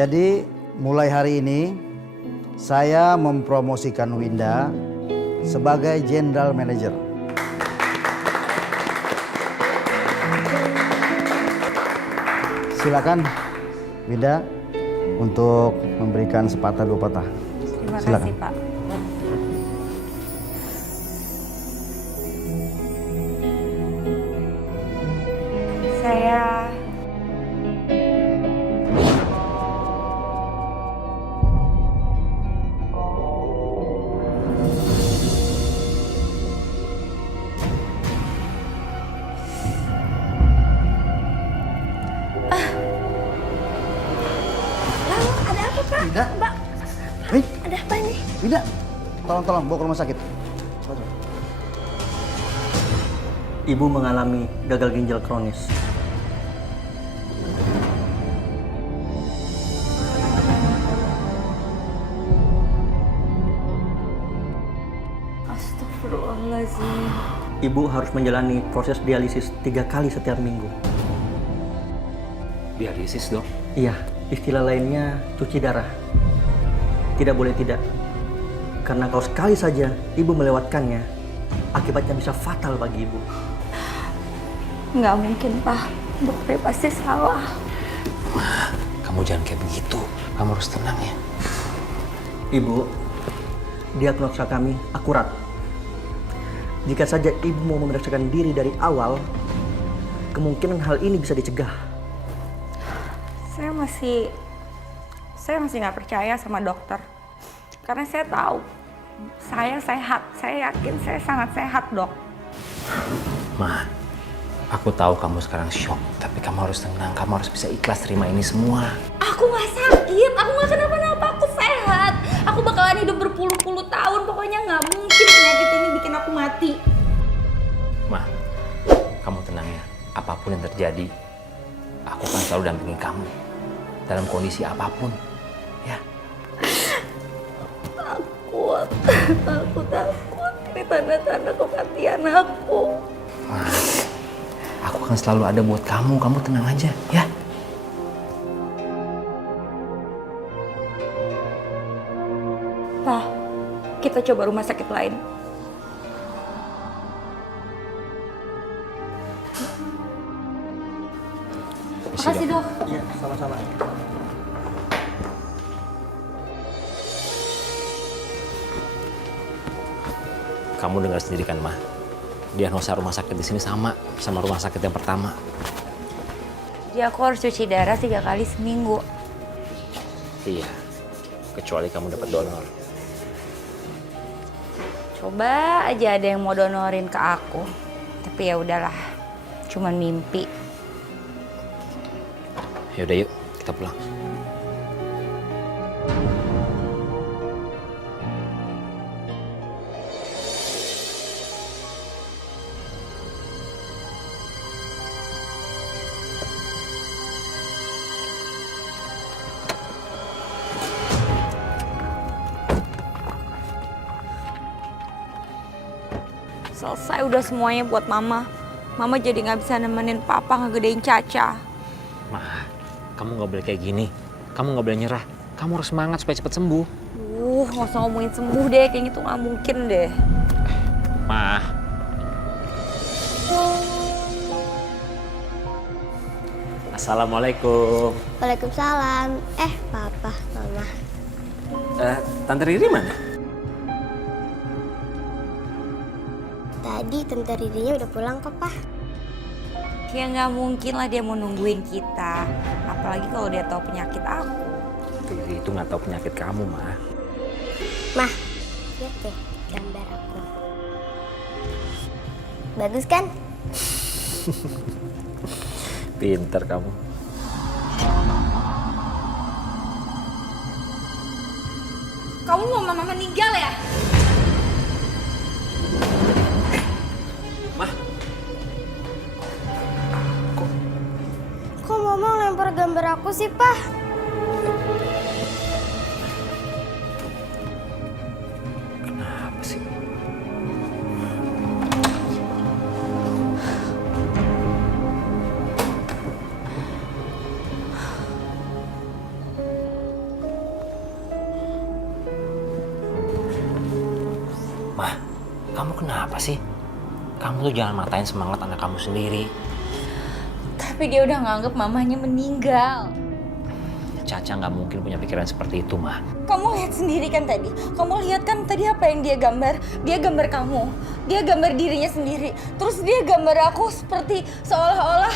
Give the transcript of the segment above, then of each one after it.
Jadi mulai hari ini saya mempromosikan Winda sebagai General Manager. Silakan Winda untuk memberikan sepatah dua patah. Terima Silakan. kasih Pak. Saya Ada apa Pak? Winda? Mbak, Hei, ada apa ini? Winda, tolong bawa ke rumah sakit. Ibu mengalami gagal ginjal kronis. Astagfirullahaladzim. Ibu harus menjalani proses dialisis 3 kali setiap minggu. Dialisis, Dok? Iya, istilah lainnya cuci darah. Tidak boleh tidak. Karena kalau sekali saja ibu melewatkannya, akibatnya bisa fatal bagi ibu. Nggak mungkin Pak, dokter pasti salah. Ma, kamu jangan kayak begitu. Kamu harus tenang ya. Ibu, diagnosa kami akurat. Jika saja ibu mau memeriksakan diri dari awal, kemungkinan hal ini bisa dicegah. Saya masih nggak percaya sama dokter. Karena saya tahu, saya sehat. Saya yakin saya sangat sehat, Dok. Ma, aku tahu kamu sekarang shock. Tapi kamu harus tenang. Kamu harus bisa ikhlas terima ini semua. Aku nggak sakit, aku nggak kenapa-napa, aku sehat. Aku bakalan hidup berpuluh-puluh tahun, pokoknya nggak mungkin penyakit ini bikin aku mati. Ma, kamu tenang ya. Apapun yang terjadi, aku akan selalu dampingi kamu. Dalam kondisi apapun. Ya. Takut. Ini tanda-tanda kematian aku. Ma, aku akan selalu ada buat kamu. Kamu tenang aja, ya. Pak, kita coba rumah sakit lain. Makasih dok. Iya, sama-sama. Kamu dengar sendiri kan, Ma? Diagnosa rumah sakit di sini sama rumah sakit yang pertama. Jadi aku harus cuci darah 3 kali seminggu. Iya. Kecuali kamu dapat donor. Coba aja ada yang mau donorin ke aku. Tapi ya udahlah, cuman mimpi. Yaudah yuk, kita pulang. Selesai udah semuanya buat mama. Mama jadi nggak bisa nemenin papa ngegedein Caca. Ma, kamu nggak boleh kayak gini. Kamu nggak boleh nyerah. Kamu harus semangat supaya cepat sembuh. Nggak usah ngomongin sembuh deh, kayak gitu nggak mungkin deh. Ma. Assalamualaikum. Waalaikumsalam. Papa, mama. Tante Riri mana? Tadi Tante Ridinya udah pulang kok, Pak. Ya nggak mungkin lah dia mau nungguin kita. Apalagi kalau dia tahu penyakit aku. Riri itu nggak tahu penyakit kamu, Ma. Mah, lihat deh gambar aku. Bagus kan? Pinter kamu. Kamu mau mama meninggal ya? Ma, Kok mama lempar gambar aku sih, Pak? kenapa sih? Mah, kamu kenapa sih? Kamu tuh jangan matain semangat anak kamu sendiri. Tapi dia udah nganggep mamanya meninggal. Caca nggak mungkin punya pikiran seperti itu, Mah. Kamu lihat sendiri kan tadi. Kamu lihat kan tadi apa yang dia gambar? Dia gambar kamu. Dia gambar dirinya sendiri. Terus dia gambar aku seperti seolah-olah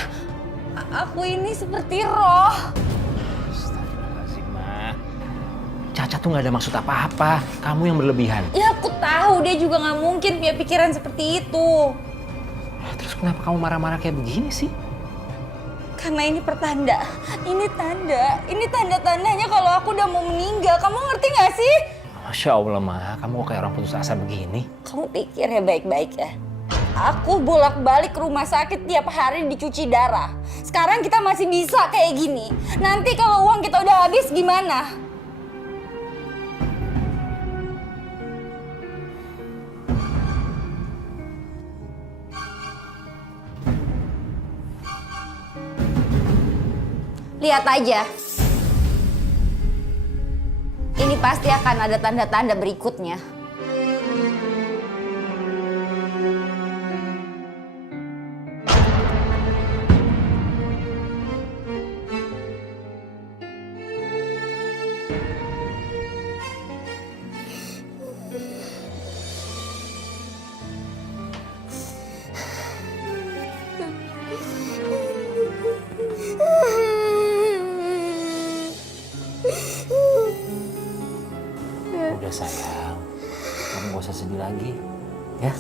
aku ini seperti roh. Astagfirullahaladzim, Mah. Caca tuh nggak ada maksud apa-apa. Kamu yang berlebihan. Ya aku tahu dia juga nggak mungkin punya pikiran seperti itu. Terus kenapa kamu marah-marah kayak begini sih? Karena ini pertanda. Ini tanda. Ini tanda-tandanya kalau aku udah mau meninggal. Kamu ngerti gak sih? Masya Allah, Mah. Kamu kok kayak orang putus asa begini? Kamu pikir ya baik-baik ya. Aku bolak-balik ke rumah sakit tiap hari dicuci darah. Sekarang kita masih bisa kayak gini. Nanti kalau uang kita udah habis gimana? Lihat aja. Ini pasti akan ada tanda-tanda berikutnya. Udah sayang, kamu gak usah sedih lagi, ya?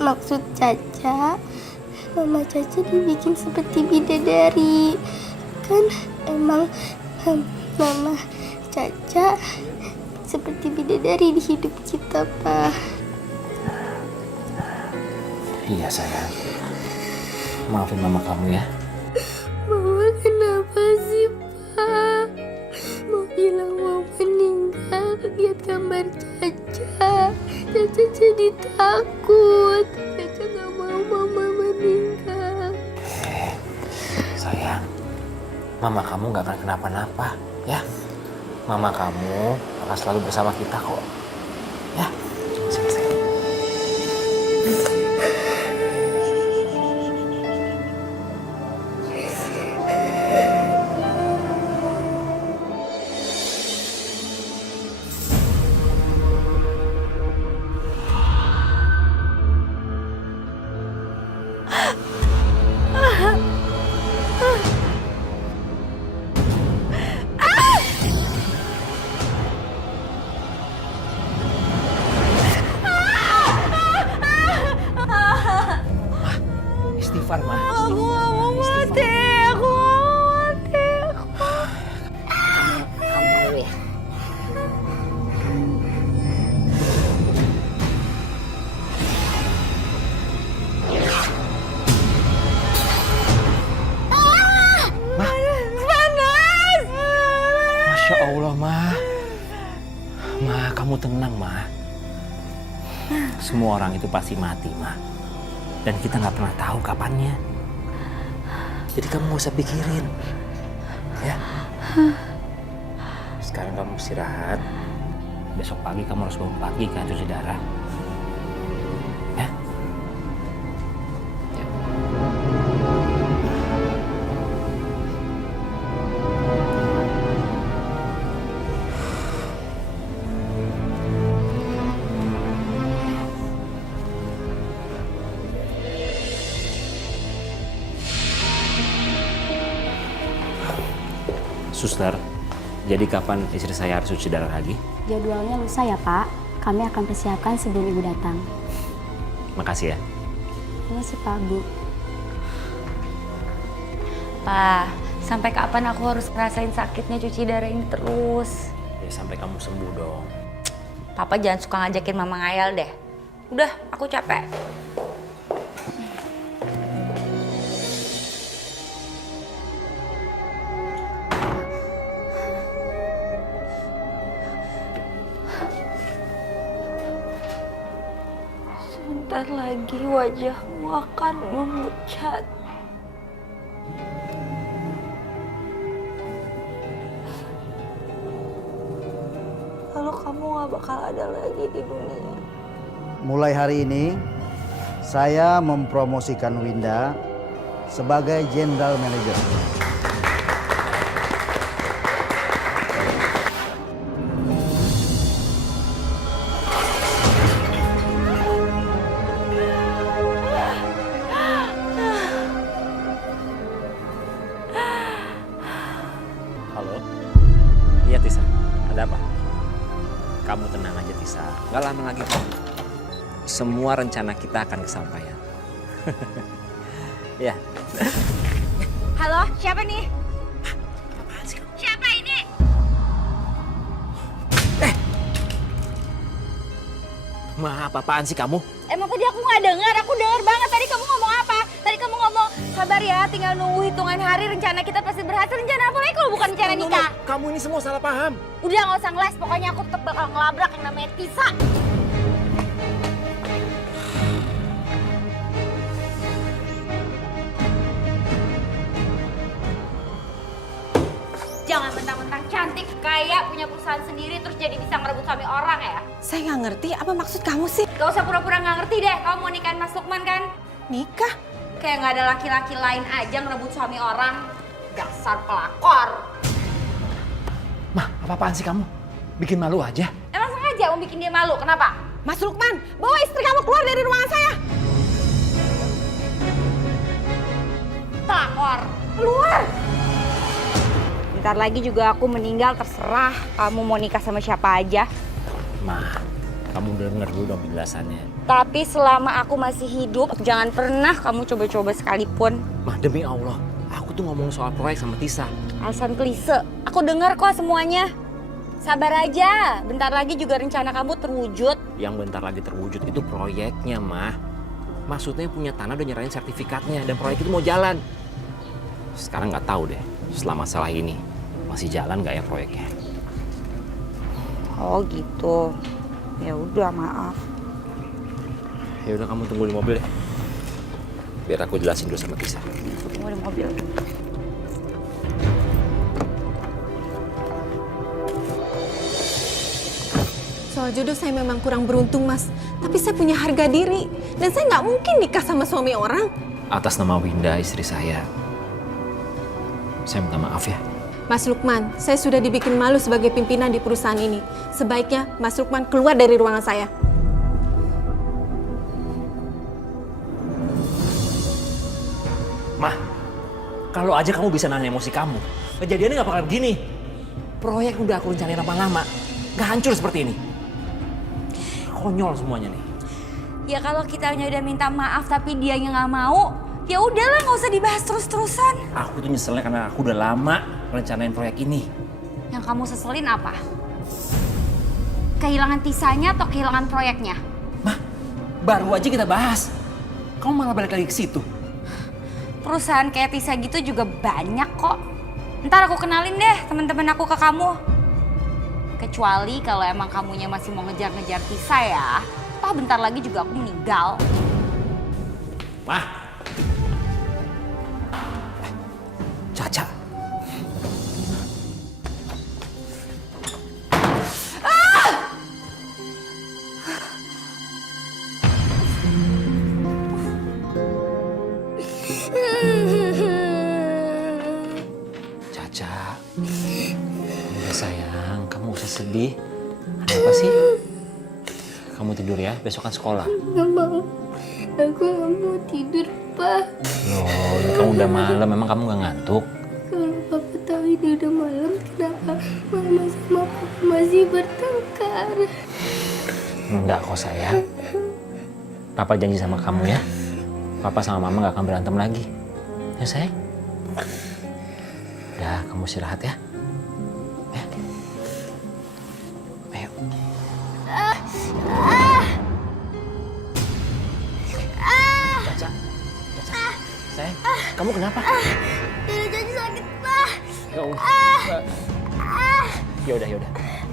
Maksud Caca, Mama Caca dibikin seperti bidadari. Kan emang Mama Caca seperti bidadari di hidup kita, Pak. Iya sayang, maafin mama kamu ya. Mama kenapa sih, Pak? Mau bilang mau meninggal, lihat gambar Caca. Caca jadi takut. Caca gak mau Mama meninggal. Sayang, mama kamu gak akan kenapa-napa, ya? Mama kamu akan selalu bersama kita kok, ya? Sini, sayang. Istighfar, Ma. Aku gak mau mati. Aku gak mau mati. Kamu dulu ya. Masya Allah, Ma. Ma, kamu tenang, Ma. Semua orang itu pasti mati, Ma. Dan kita nggak pernah tahu kapannya. Jadi kamu nggak usah pikirin, ya. Sekarang kamu istirahat. Besok pagi kamu harus bangun pagi kan cuci darah. Ya. Ya. Suster, jadi kapan istri saya harus cuci darah lagi? Jadwalnya lusa ya, Pak. Kami akan persiapkan sebelum Ibu datang. Makasih ya. Ini sih, Pak, Bu. Pak, sampai kapan aku harus ngerasain sakitnya cuci darah ini terus? Ya sampai kamu sembuh dong. Papa jangan suka ngajakin mama ngayal deh. Udah, aku capek. Sebentar lagi wajahmu akan memucat. Lalu kamu gak bakal ada lagi di dunia. mulai hari ini saya mempromosikan Winda sebagai General Manager. Halo? Iya Tisa, ada apa? Kamu tenang aja Tisa, gak lama lagi kok. Semua rencana kita akan kesampaian. Ya. Halo, siapa nih? Siapa ini? Ma, apa-apaan sih kamu? Emang tadi aku nggak dengar, aku dengar banget. Tadi kamu ngomong apa? Tadi kamu ngomong, sabar ya, tinggal nunggu hitungan hari, rencana kita pasti berhasil. Rencana apa lagi kalau bukan rencana nikah? Kamu ini semua salah paham. Udah nggak usah ngeles, pokoknya aku tetap bakal ngelabrak yang namanya Tisa. Jangan mentang-mentang cantik, kaya, punya perusahaan sendiri, terus jadi bisa ngerebut suami orang ya. Saya nggak ngerti, apa maksud kamu sih? Gak usah pura-pura nggak ngerti deh, kamu mau nikahin Mas Lukman kan? Nikah? Kayak nggak ada laki-laki lain aja ngerebut suami orang. Dasar pelakor. Ma, apa-apaan sih kamu? Bikin malu aja. Emang sengaja mau bikin dia malu, kenapa? Mas Lukman, bawa istri kamu keluar dari ruangan saya. Pelakor, keluar! Bentar lagi juga aku meninggal, terserah kamu mau nikah sama siapa aja. Ma, kamu denger dulu dong penjelasannya. Tapi selama aku masih hidup, jangan pernah kamu coba-coba sekalipun. Ma, demi Allah, aku tuh ngomong soal proyek sama Tisa. Alasan klise, aku dengar kok semuanya. Sabar aja, bentar lagi juga rencana kamu terwujud. Yang bentar lagi terwujud itu proyeknya, Ma. Maksudnya punya tanah udah nyerahin sertifikatnya dan proyek itu mau jalan. Sekarang nggak tahu deh, setelah masalah ini masih jalan nggak ya proyeknya? Oh gitu, ya udah maaf. Ya udah kamu tunggu di mobil deh. Biar aku jelasin dulu sama Tisa. Tunggu di mobil. Soal jodoh saya memang kurang beruntung, Mas. Tapi saya punya harga diri. Dan saya nggak mungkin nikah sama suami orang. Atas nama Winda, istri saya minta maaf ya. Mas Lukman, saya sudah dibikin malu sebagai pimpinan di perusahaan ini. Sebaiknya Mas Lukman keluar dari ruangan saya. Mah, kalau aja kamu bisa nahan emosi kamu, kejadiannya nggak bakal begini. Proyek udah aku rencanain lama-lama, nggak hancur seperti ini. Konyol semuanya nih. Ya kalau kitanya udah minta maaf tapi dianya nggak mau, ya udahlah nggak usah dibahas terus-terusan. Aku tuh nyeselnya karena aku udah lama rencanain proyek ini. Yang kamu seselin apa? Kehilangan Tisanya atau kehilangan proyeknya? Mah, baru aja kita bahas. Kamu malah balik lagi ke situ. Perusahaan kayak Tisa gitu juga banyak kok. Ntar aku kenalin deh teman-teman aku ke kamu. Kecuali kalau emang kamunya masih mau ngejar-ngejar Tisa ya. Toh bentar lagi juga aku meninggal. Mah. Caca. Caca. Ya sayang, kamu gak usah sedih. Ada apa sih? Kamu tidur ya, besok kan sekolah. Nggak mau. Aku nggak mau tidur, Pak. Loh, ini kamu udah malam, memang kamu gak ngantuk? Kalau Papa tahu ini udah malam, kenapa Mama sama Papa masih bertengkar? Enggak kok sayang. Papa janji sama kamu ya. Papa sama Mama gak akan berantem lagi. Ya sayang? Udah, kamu istirahat ya. Ya. Ayo. Caca. Caca. Sayang, kamu kenapa? Dada jadi sakit, Pak. Ya Allah. Ya udah.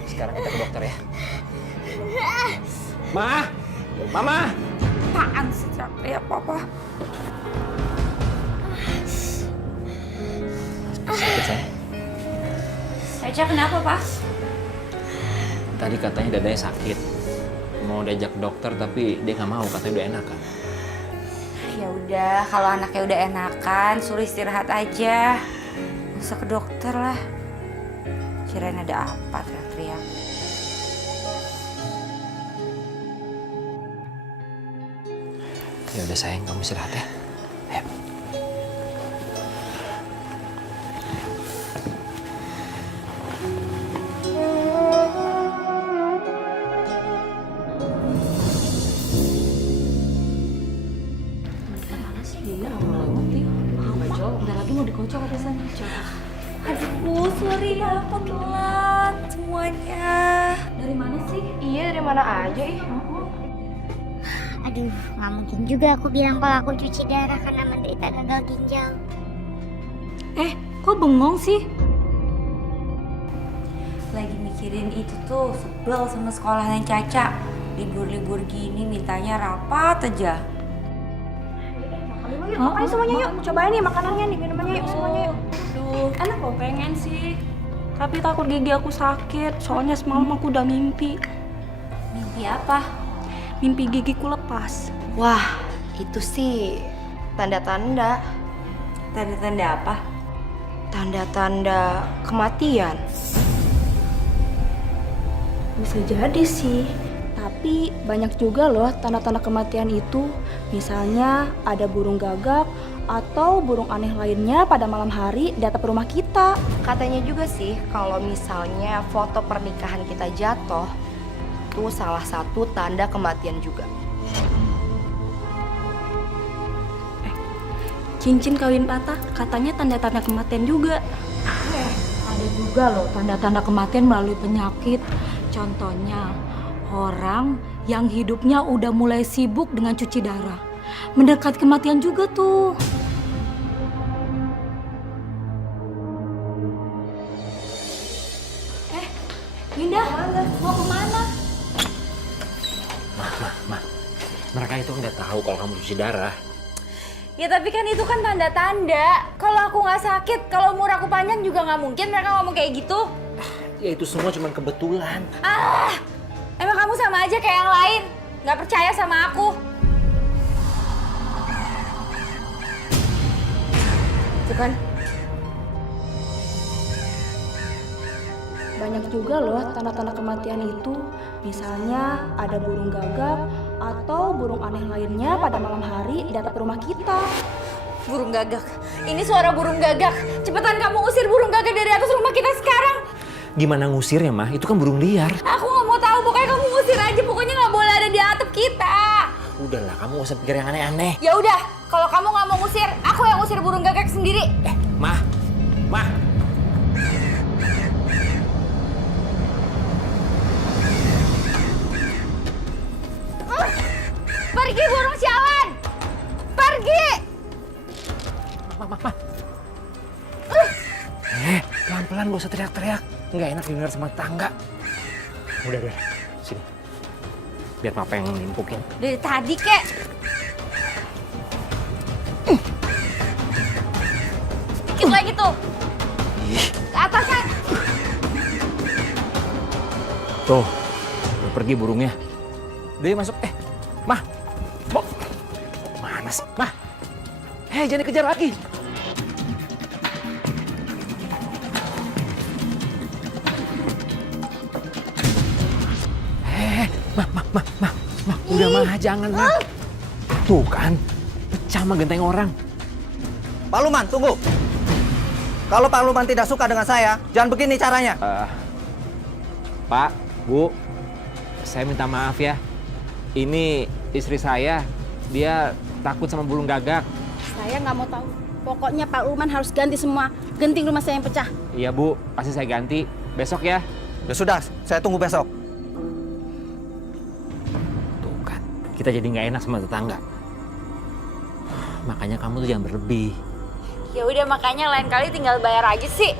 Sekarang kita ke dokter ya. Ma! Mama! Apaan sih capek ya papa? Sakit sayang. Caca kenapa, Pak? Tadi katanya dadanya sakit. Mau mau diajak ke dokter tapi dia nggak mau, katanya udah enakan. Ya udah, kalau anaknya udah enakan, suruh istirahat aja. Nggak usah ke dokter lah. Kirain ada apa teriak-teriak. Ya udah sayang, kamu istirahat ya. Ayo. Aduh, sorry ya, aku telat semuanya. Dari mana sih? Iya, dari mana aja ih. Aduh, nggak mungkin juga aku bilang kalau aku cuci darah karena menderita gagal ginjal. Kok bengong sih? Lagi mikirin itu tuh, sebel sama sekolahnya Caca. Libur-libur gini mintanya rapat aja. Ayo semuanya yuk, cobain nih makanannya nih, minumannya yuk semuanya yuk. Aduh, enak kok, pengen sih. Tapi takut gigi aku sakit, soalnya semalam aku udah mimpi. Mimpi apa? Mimpi gigiku lepas. Wah, itu sih tanda-tanda. Tanda-tanda apa? Tanda-tanda kematian. Bisa jadi sih. Tapi banyak juga loh tanda-tanda kematian itu. Misalnya ada burung gagak atau burung aneh lainnya pada malam hari di atap rumah kita. Katanya juga sih kalau misalnya foto pernikahan kita jatuh, itu salah satu tanda kematian juga. Cincin kawin patah, katanya tanda-tanda kematian juga. Ada juga loh tanda-tanda kematian melalui penyakit. Contohnya, orang yang hidupnya udah mulai sibuk dengan cuci darah. Mendekat kematian juga tuh. Linda, mau kemana? Mah, mereka itu nggak tahu kalau kamu cuci darah. Ya tapi kan itu kan tanda-tanda. Kalau aku nggak sakit, kalau umur aku panjang juga nggak mungkin mereka ngomong kayak gitu. Ya itu semua cuma kebetulan. Emang kamu sama aja kayak yang lain. Nggak percaya sama aku. Itu kan banyak juga loh tanda-tanda kematian itu. Misalnya ada burung gagak atau burung aneh lainnya pada malam hari di atap rumah kita. Burung gagak. Ini suara burung gagak. Cepetan kamu usir burung gagak dari atas rumah kita sekarang. Gimana ngusirnya, Mah? Itu kan burung liar. Aku nggak mau tahu. Pokoknya kamu usir aja. Pokoknya nggak boleh ada di atap kita. Udahlah, kamu gak usah pikir yang aneh-aneh. Ya udah. Kalau kamu nggak mau ngusir, aku yang usir burung gagak sendiri. Mah. Pergi burung sialan. Pergi. Mah. Pelan-pelan gak usah teriak-teriak. Nggak enak didengar sama tangga. Udah. Sini. Biar papa yang nimpukin. Dari tadi kek. Dikit lagi tuh. Ke atas kan. Tuh. Udah pergi burungnya. Dia masuk. Mah. Mana sih? Mah. Jangan dikejar lagi. Mah. Udah mah, jangan mah. Tuh kan. Pecah mah genteng orang. Pak Luman, tunggu. Kalau Pak Luman tidak suka dengan saya, jangan begini caranya. Pak, Bu, saya minta maaf ya. Ini istri saya, dia takut sama burung gagak. Saya nggak mau tahu. Pokoknya Pak Luman harus ganti semua genting rumah saya yang pecah. Iya Bu, pasti saya ganti. Besok ya. Ya sudah, saya tunggu besok. Tuh kan, kita jadi nggak enak sama tetangga. Makanya kamu tuh jangan berlebih. Ya udah makanya lain kali tinggal bayar aja sih.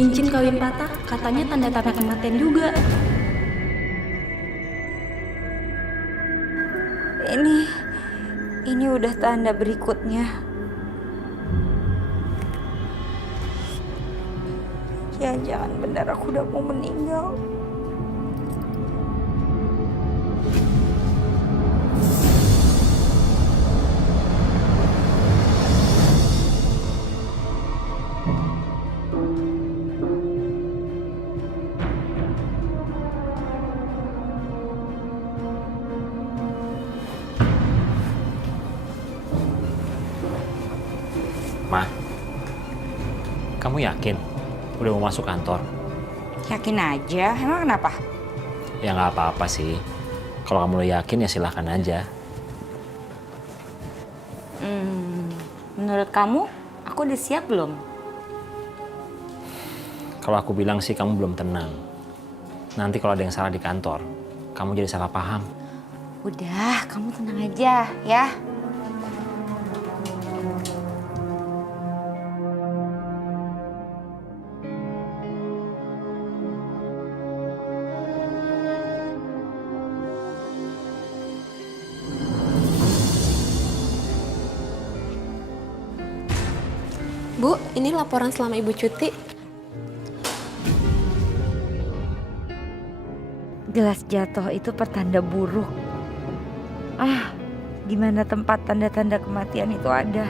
Cincin kawin patah katanya tanda-tanda kematian juga. Ini udah tanda berikutnya. Jangan benar aku udah mau meninggal. Ma, kamu yakin udah mau masuk kantor? Yakin aja, emang kenapa? Ya nggak apa-apa sih. Kalau kamu udah yakin ya silahkan aja. Menurut kamu, aku udah siap belum? Kalau aku bilang sih kamu belum tenang. Nanti kalau ada yang salah di kantor, kamu jadi salah paham. Udah, kamu tenang aja ya. Bu, ini laporan selama Ibu cuti. Gelas jatuh itu pertanda buruk. Di mana tempat tanda-tanda kematian itu ada.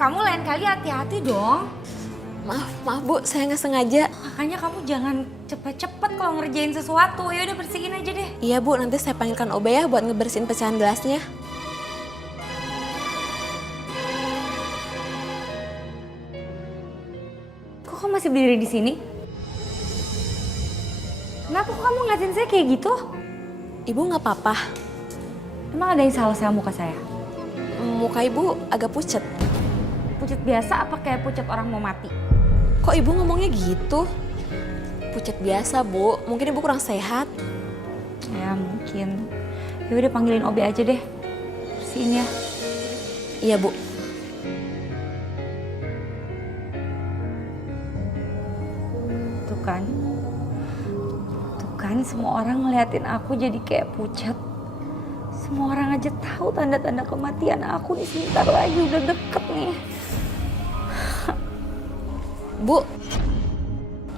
Kamu lain kali hati-hati dong. Maaf Bu, saya nggak sengaja. Makanya kamu jangan cepet-cepet kalau ngerjain sesuatu. Ya udah bersihin aja deh. Iya Bu, nanti saya panggilkan Obe ya buat ngebersihin pecahan gelasnya. Kok kamu masih berdiri di sini? Kenapa kok kamu ngeliatin saya kayak gitu? Ibu nggak apa-apa. Emang ada yang salah sama muka saya? Muka Ibu agak pucet. Pucet biasa apa kayak pucet orang mau mati? Kok Ibu ngomongnya gitu? Pucet biasa Bu, mungkin Ibu kurang sehat. Ya mungkin. Ya udah panggilin Obe aja deh. Bersihin ya. Iya Bu. Tuh kan semua orang ngeliatin aku jadi kayak pucat. Semua orang aja tahu tanda-tanda kematian aku nih, sebentar lagi udah deket nih. Bu,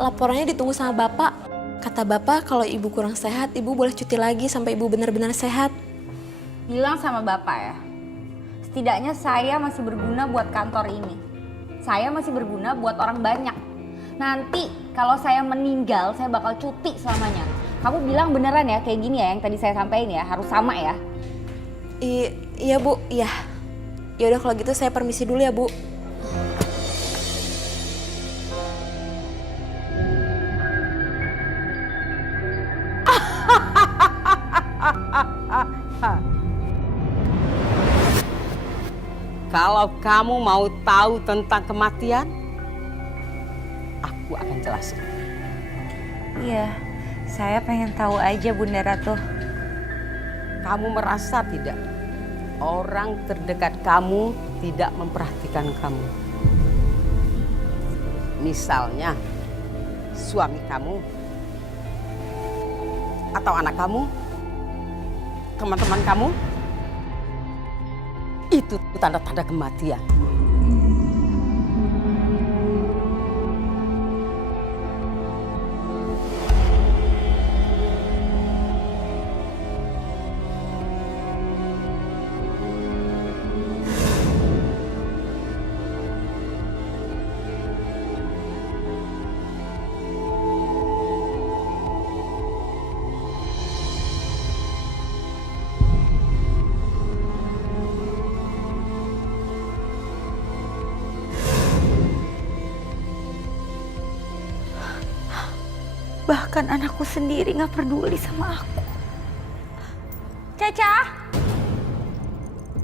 laporannya ditunggu sama Bapak. Kata Bapak kalau Ibu kurang sehat, Ibu boleh cuti lagi sampai Ibu benar-benar sehat. Bilang sama Bapak ya, setidaknya saya masih berguna buat kantor ini. Saya masih berguna buat orang banyak. Nanti kalau saya meninggal, saya bakal cuti selamanya. Kamu bilang beneran ya kayak gini ya yang tadi saya sampaikan ya, harus sama ya. Iya Bu, iya. Ya udah kalau gitu saya permisi dulu ya Bu. Kalau kamu mau tahu tentang kematian, aku akan jelasin. Iya, saya pengen tahu aja Bunda Ratu. Kamu merasa tidak? Orang terdekat kamu tidak memperhatikan kamu. Misalnya, suami kamu, atau anak kamu, teman-teman kamu, itu tanda-tanda kematian. Bahkan anakku sendiri gak peduli sama aku. Caca!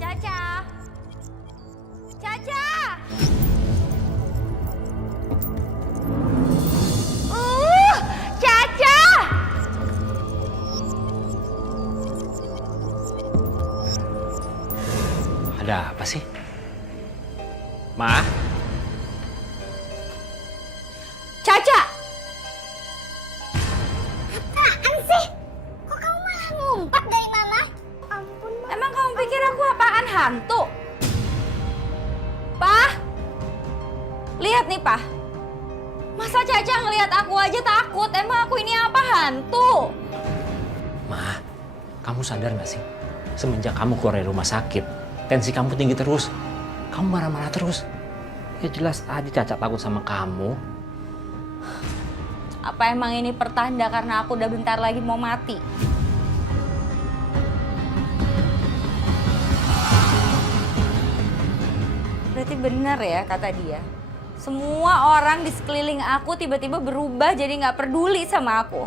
Caca! Caca! Caca! Ada apa sih? Ma? hantu? Pak, lihat nih Pak. Masa Caca ngelihat aku aja takut? Emang aku ini apa, hantu? Ma, kamu sadar gak sih? Semenjak kamu keluar dari rumah sakit, tensi kamu tinggi terus. Kamu marah-marah terus. Ya jelas aja Caca takut sama kamu. Apa emang ini pertanda karena aku udah bentar lagi mau mati? Berarti benar ya kata dia. Semua orang di sekeliling aku tiba-tiba berubah jadi nggak peduli sama aku.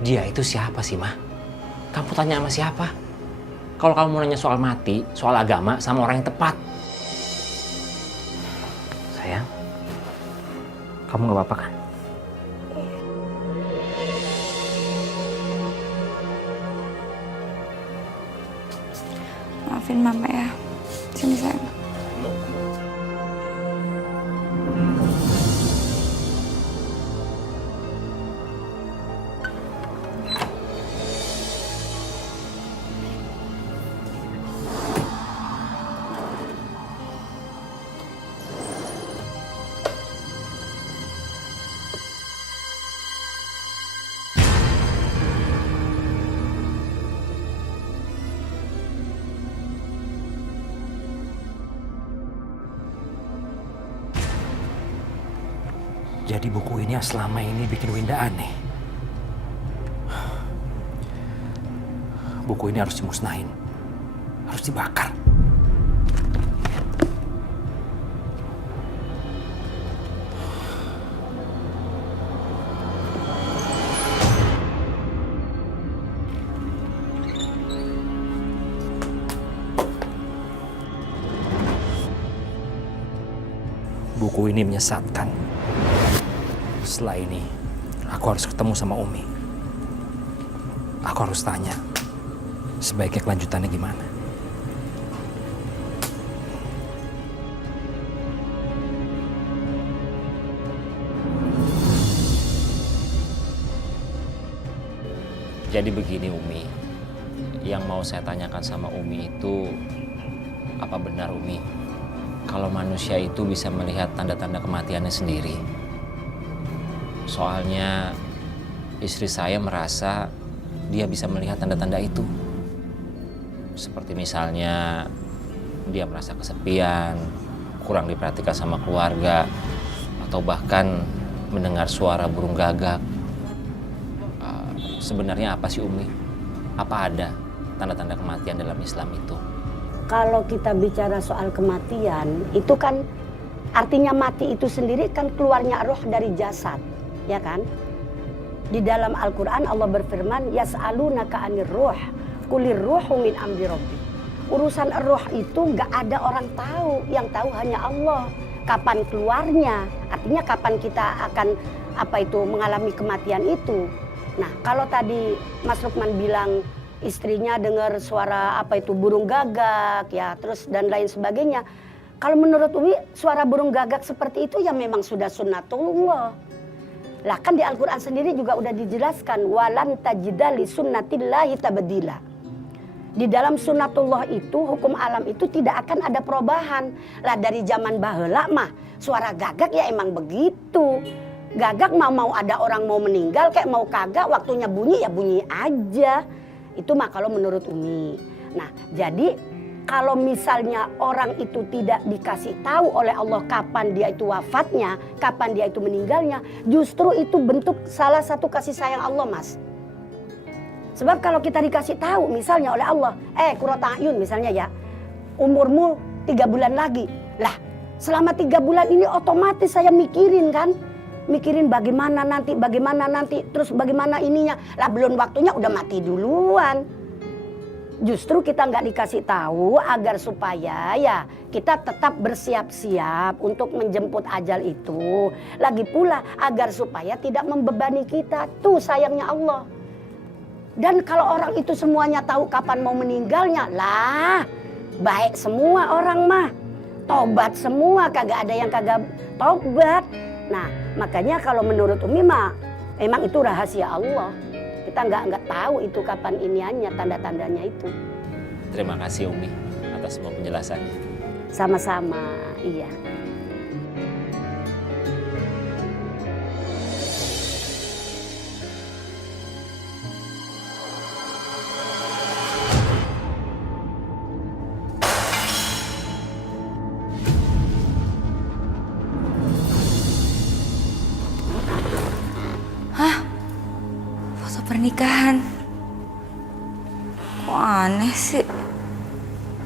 Dia itu siapa sih, Ma? Kamu tanya sama siapa? Kalau kamu mau nanya soal mati, soal agama, sama orang yang tepat. Sayang, kamu gak apa-apa kan? Maafin Mama ya. Sini sayang. Jadi buku ini yang selama ini bikin Winda aneh. Buku ini harus dimusnahin. Harus dibakar. Buku ini menyesatkan. Setelah ini, aku harus ketemu sama Umi. Aku harus tanya, sebaiknya kelanjutannya gimana. Jadi begini Umi, yang mau saya tanyakan sama Umi itu, apa benar Umi, kalau manusia itu bisa melihat tanda-tanda kematiannya sendiri? Soalnya istri saya merasa dia bisa melihat tanda-tanda itu. Seperti misalnya dia merasa kesepian, kurang diperhatikan sama keluarga, atau bahkan mendengar suara burung gagak. Sebenarnya apa sih Umi? Apa ada tanda-tanda kematian dalam Islam itu? Kalau kita bicara soal kematian, itu kan artinya mati itu sendiri kan keluarnya roh dari jasad. Ya kan? Di dalam Al-Quran Allah berfirman, Yas'alunaka 'anir ruh, qulir ruhu min amri rabbi. Urusan roh itu nggak ada orang tahu, yang tahu hanya Allah. Kapan keluarnya? Artinya kapan kita akan mengalami kematian itu. Nah, kalau tadi Mas Lukman bilang istrinya dengar suara burung gagak ya, terus dan lain sebagainya. Kalau menurut Umi suara burung gagak seperti itu ya memang sudah sunnatullah. Lah kan di Al-Quran sendiri juga udah dijelaskan walan tajida li sunnatillahi tabdila. Di dalam sunnatullah itu, hukum alam itu tidak akan ada perubahan. Lah dari zaman baheula mah suara gagak ya emang begitu. Gagak mau ada orang mau meninggal kayak mau kagak, waktunya bunyi ya bunyi aja. Itu mah kalau menurut Umi. Nah, jadi kalau misalnya orang itu tidak dikasih tahu oleh Allah kapan dia itu wafatnya, kapan dia itu meninggalnya, justru itu bentuk salah satu kasih sayang Allah, Mas. Sebab kalau kita dikasih tahu misalnya oleh Allah, Qurrata A'yun misalnya ya, umurmu 3 bulan lagi. Lah, selama 3 bulan ini otomatis saya mikirin kan, mikirin bagaimana nanti, terus bagaimana ininya. Lah belum waktunya udah mati duluan. Justru kita nggak dikasih tahu agar supaya ya kita tetap bersiap-siap untuk menjemput ajal itu. Lagi pula agar supaya tidak membebani kita. Tuh sayangnya Allah. Dan kalau orang itu semuanya tahu kapan mau meninggalnya, lah baik semua orang mah. Tobat semua, kagak ada yang kagak tobat. Nah makanya kalau menurut Umi mah emang itu rahasia Allah. Kita nggak tahu itu kapan iniannya, tanda-tandanya itu. Terima kasih Umi atas semua penjelasannya. Sama-sama, iya. Foto pernikahan. Kok aneh sih?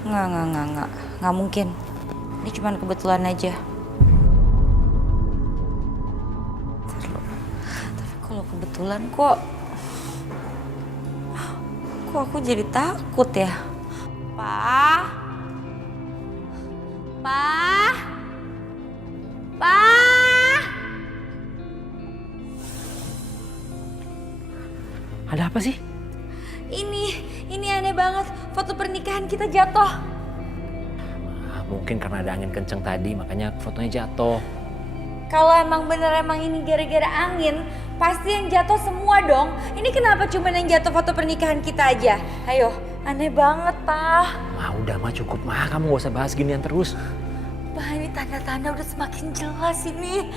Nggak mungkin. Ini cuma kebetulan aja. Tapi kalau kebetulan kok aku jadi takut ya? Pa? Ada apa sih? Ini aneh banget. Foto pernikahan kita jatuh. Mungkin karena ada angin kenceng tadi, makanya fotonya jatuh. Kalau emang ini gara-gara angin, pasti yang jatuh semua dong. Ini kenapa cuma yang jatuh foto pernikahan kita aja? Ayo, aneh banget, Pak. Udah cukup kamu gak usah bahas ginian terus. Pak, ini tanda-tanda udah semakin jelas ini.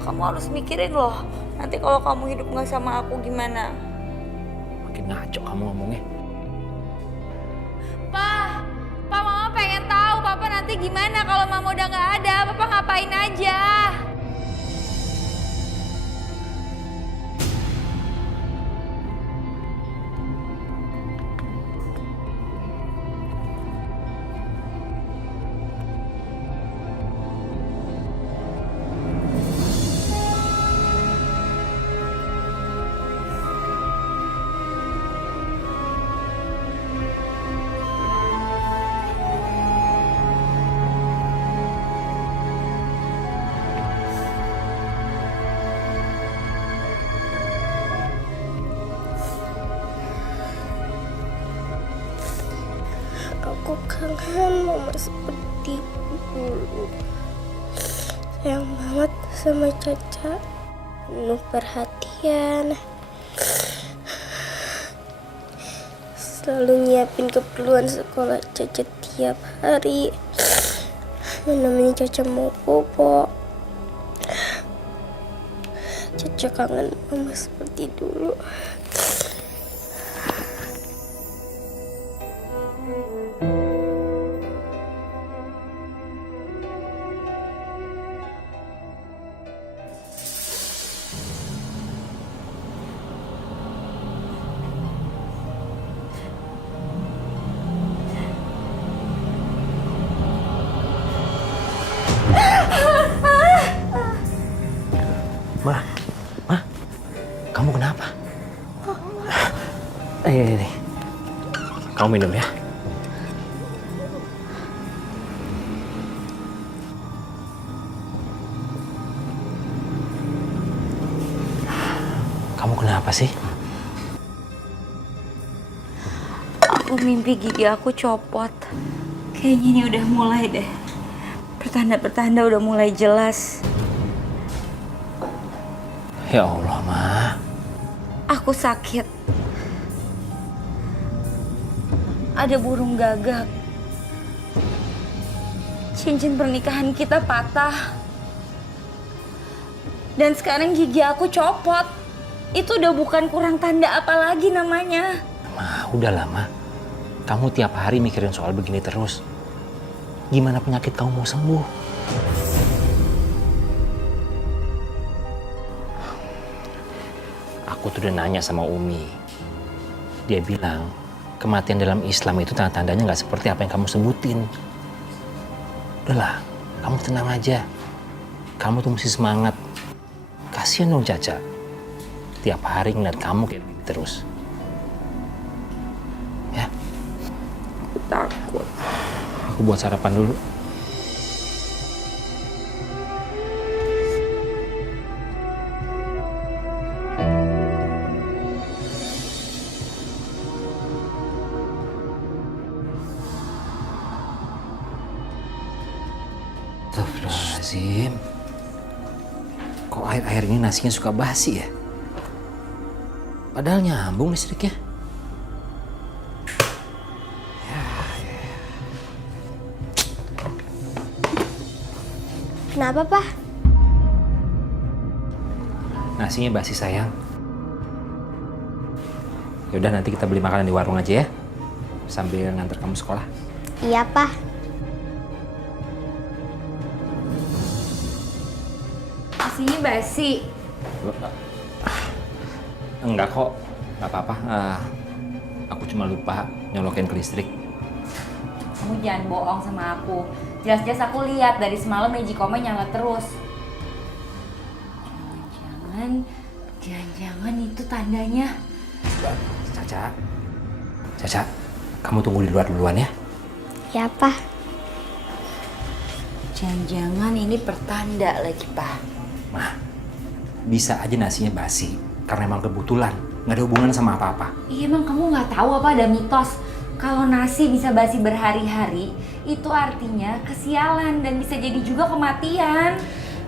Kamu harus mikirin loh, nanti kalau kamu hidup gak sama aku gimana? Makin ngaco kamu ngomongnya. Pak, Mama pengen tahu Papa nanti gimana kalau Mama udah gak ada. Papa ngapain aja? Aku kangen mama seperti dulu. Sayang banget sama Caca, penuh perhatian. Selalu nyiapin keperluan sekolah Caca tiap hari. Namanya Caca mau bobo. Caca kangen mama seperti dulu. Ma, kamu kenapa? Ini. Kamu minum ya. Kamu kenapa sih? Aku mimpi gigi aku copot. Kayaknya ini udah mulai deh. Pertanda-pertanda udah mulai jelas. Ya Allah, Ma. Aku sakit. Ada burung gagak. Cincin pernikahan kita patah. Dan sekarang gigi aku copot. Itu udah bukan kurang tanda apa lagi namanya. Ma, udahlah, Ma. Kamu tiap hari mikirin soal begini terus. Gimana penyakit kamu mau sembuh? Aku tuh udah nanya sama Umi. Dia bilang, kematian dalam Islam itu tanda-tandanya nggak seperti apa yang kamu sebutin. Udahlah, kamu tenang aja. Kamu tuh mesti semangat. Kasian dong Caca. Tiap hari ngeliat kamu kayak begini terus. Ya? Aku takut. Aku buat sarapan dulu. Astagfirullahaladzim. Kok air-air ini nasinya suka basi ya? Padahal nyambung listriknya. Kenapa, Pak? Nasinya basi sayang. Yaudah nanti kita beli makanan di warung aja ya. Sambil nganter kamu sekolah. Iya, Pak. Nasinya basi. Enggak kok, nggak apa-apa. Aku cuma lupa nyolokin ke listrik. Kamu jangan bohong sama aku. Jelas-jelas aku lihat dari semalam Magicom-nya nyala terus. Jangan-jangan itu tandanya. Caca, kamu tunggu di luar duluan ya. Ya, Pak. Jangan-jangan ini pertanda lagi, Pak. Mah, bisa aja nasinya basi. Karena emang kebetulan, nggak ada hubungan sama apa-apa. Iya, emang kamu nggak tahu apa ada mitos kalau nasi bisa basi berhari-hari, itu artinya kesialan dan bisa jadi juga kematian.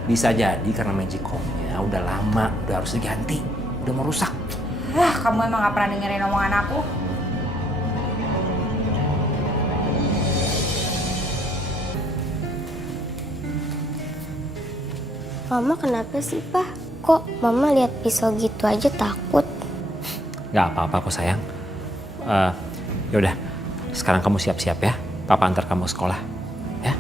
Bisa jadi karena Magicom-nya udah lama, udah harus diganti, udah mau rusak. Kamu emang nggak pernah dengerin omongan aku. Mama kenapa sih, Pak? Kok Mama lihat pisau gitu aja takut? Nggak apa-apa kok sayang. Yaudah, sekarang kamu siap-siap ya. Papa antar kamu sekolah, ya.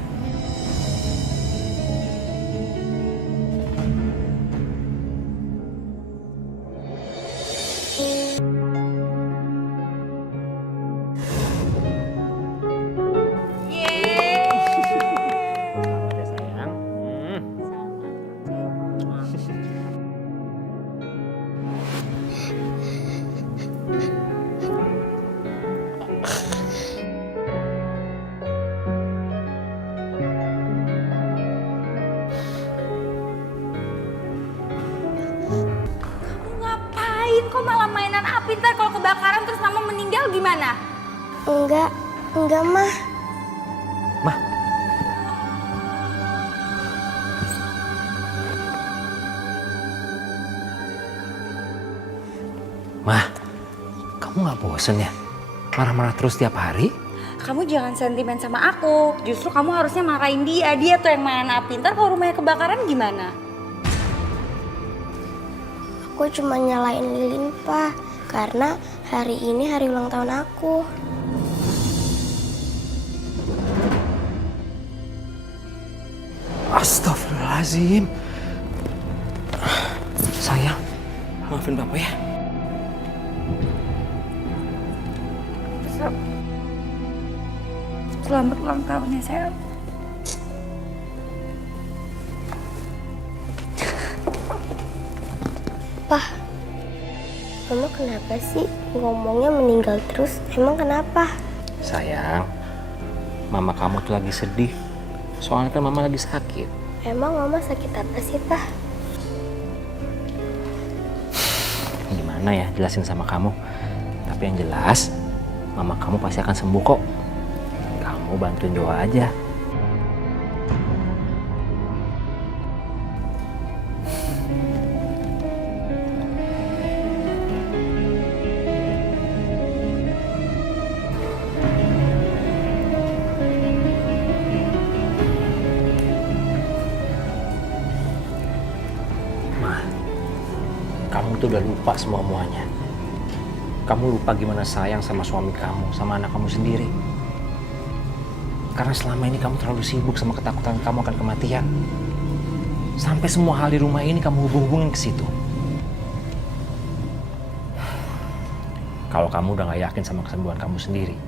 Selamat ya sayang. Ngapain kok malah mainan api? Ntar kalau kebakaran terus mama meninggal gimana? Enggak, Mah. Mah, kamu nggak bosen ya? Marah-marah terus tiap hari? Kamu jangan sentimen sama aku. Justru kamu harusnya marahin dia. Dia tuh yang mainan api. Ntar kalau rumahnya kebakaran gimana? Aku cuma nyalain lilin, Pak. Karena hari ini hari ulang tahun aku. Astagfirullahaladzim. Sayang, maafin Papa ya. Selamat ulang tahun ya, sayang. Pak, Mama kenapa sih ngomongnya meninggal terus? Emang kenapa? Sayang, Mama kamu tuh lagi sedih. Soalnya kan Mama lagi sakit. Emang Mama sakit apa sih, Pak? Gimana ya jelasin sama kamu? Tapi yang jelas, Mama kamu pasti akan sembuh kok. Kamu bantuin doa aja. Kamu tuh udah lupa semua-muanya. Kamu lupa gimana sayang sama suami kamu, sama anak kamu sendiri. Karena selama ini kamu terlalu sibuk sama ketakutan kamu akan kematian. Sampai semua hal di rumah ini kamu hubung-hubungin ke situ. Kalau kamu udah gak yakin sama kesembuhan kamu sendiri,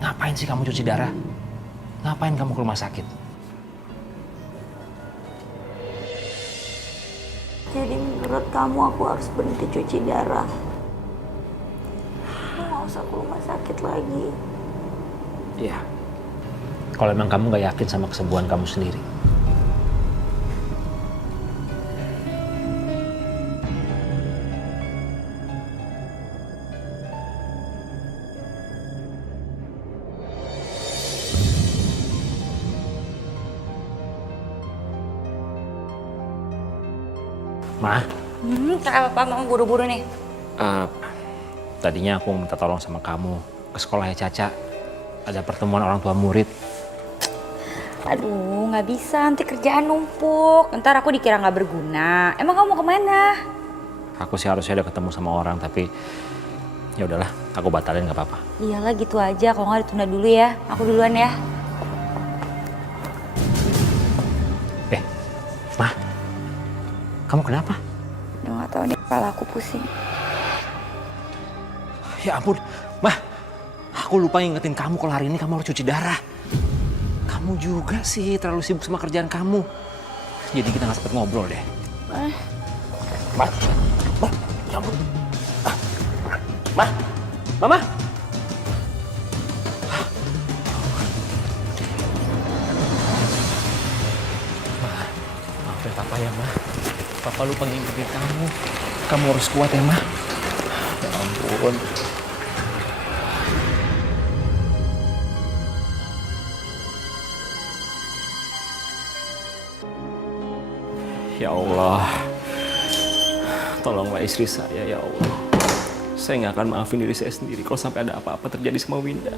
ngapain sih kamu cuci darah? Ngapain kamu ke rumah sakit? Jadi menurut kamu aku harus berhenti cuci darah? Aku gak usah ke rumah sakit lagi. Iya. Kalau emang kamu gak yakin sama kesembuhan kamu sendiri. Ma? Kenapa Mama buru-buru nih? Tadinya aku minta tolong sama kamu ke sekolahnya Caca. Ada pertemuan orang tua murid. Aduh, nggak bisa. Nanti kerjaan numpuk. Ntar aku dikira nggak berguna. Emang kamu mau kemana? Aku sih harusnya udah ketemu sama orang, tapi ya udahlah, aku batalin nggak apa-apa. Iyalah gitu aja. Kalau nggak ditunda dulu ya. Aku duluan ya. Mah, kamu kenapa? Udah nggak tahu nih, kepala aku pusing. Ya ampun, Mah, aku lupa ngingetin kamu kalau hari ini kamu harus cuci darah. Kamu juga sih terlalu sibuk sama kerjaan kamu. Jadi kita nggak sempet ngobrol deh. Mah, ya ampun. Mah, Mama. Maafin Papa ya, Mah. Papa lupa ngingetin kamu. Kamu harus kuat ya, Mah. Ya ampun. Ya Allah, tolonglah istri saya ya Allah. Saya nggak akan maafin diri saya sendiri kalau sampai ada apa-apa terjadi sama Winda.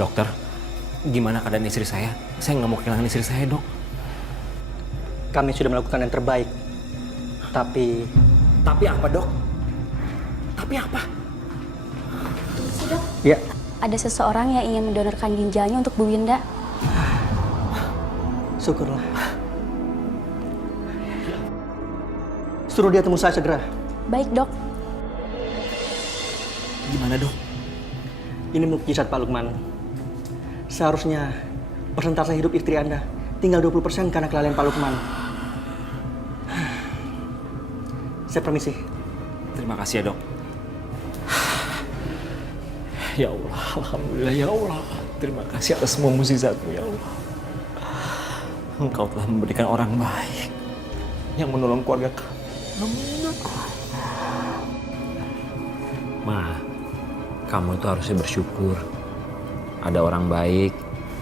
Dokter, gimana keadaan istri saya? Saya nggak mau kehilangan istri saya, Dok. Kami sudah melakukan yang terbaik. Tapi apa, Dok? Tapi apa? Dok, Ya. ada seseorang yang ingin mendonorkan ginjalnya untuk Bu Winda. Syukurlah. Suruh dia temu saya segera. Baik, Dok. Gimana, Dok? Ini mukjizat Pak Lukman. Seharusnya persentase hidup istri Anda tinggal 20% karena kelalaian Pak Lukman. Saya permisi. Terima kasih ya, Dok. Ya Allah, alhamdulillah ya Allah. Terima kasih atas semua mukjizat-Mu ya Allah. Engkau telah memberikan orang baik yang menolong keluarga kami. Ma, kamu itu harusnya bersyukur. Ada orang baik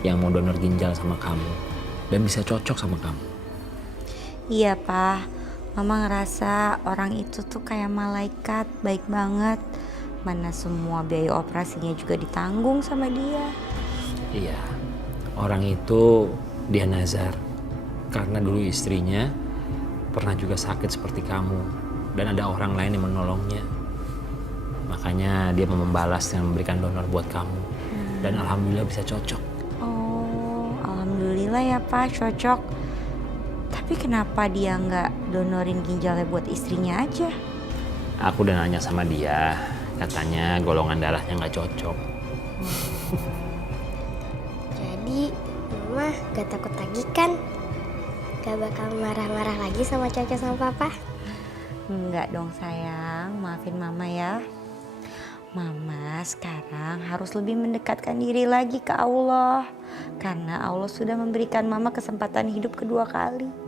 yang mau donor ginjal sama kamu dan bisa cocok sama kamu. Iya, Pak. Mama ngerasa orang itu tuh kayak malaikat, baik banget. Mana semua biaya operasinya juga ditanggung sama dia. Iya, orang itu dia nazar karena dulu istrinya pernah juga sakit seperti kamu dan ada orang lain yang menolongnya. Makanya dia mau membalas dengan memberikan donor buat kamu dan alhamdulillah bisa cocok. Oh, alhamdulillah ya Pak, cocok. Tapi kenapa dia nggak donorin ginjalnya buat istrinya aja? Aku udah nanya sama dia, katanya golongan darahnya nggak cocok. Jadi Mama gak takut lagi kan? Gak bakal marah-marah lagi sama Caca sama Papa? Enggak dong sayang, maafin Mama ya. Mama sekarang harus lebih mendekatkan diri lagi ke Allah. Karena Allah sudah memberikan Mama kesempatan hidup kedua kali.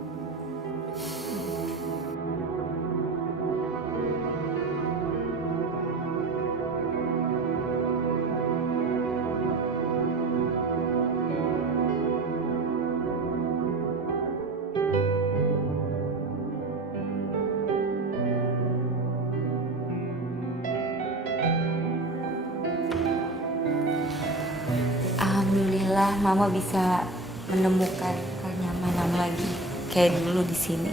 Alhamdulillah Mama bisa menemukan kenyamanan lagi kayak dulu di sini.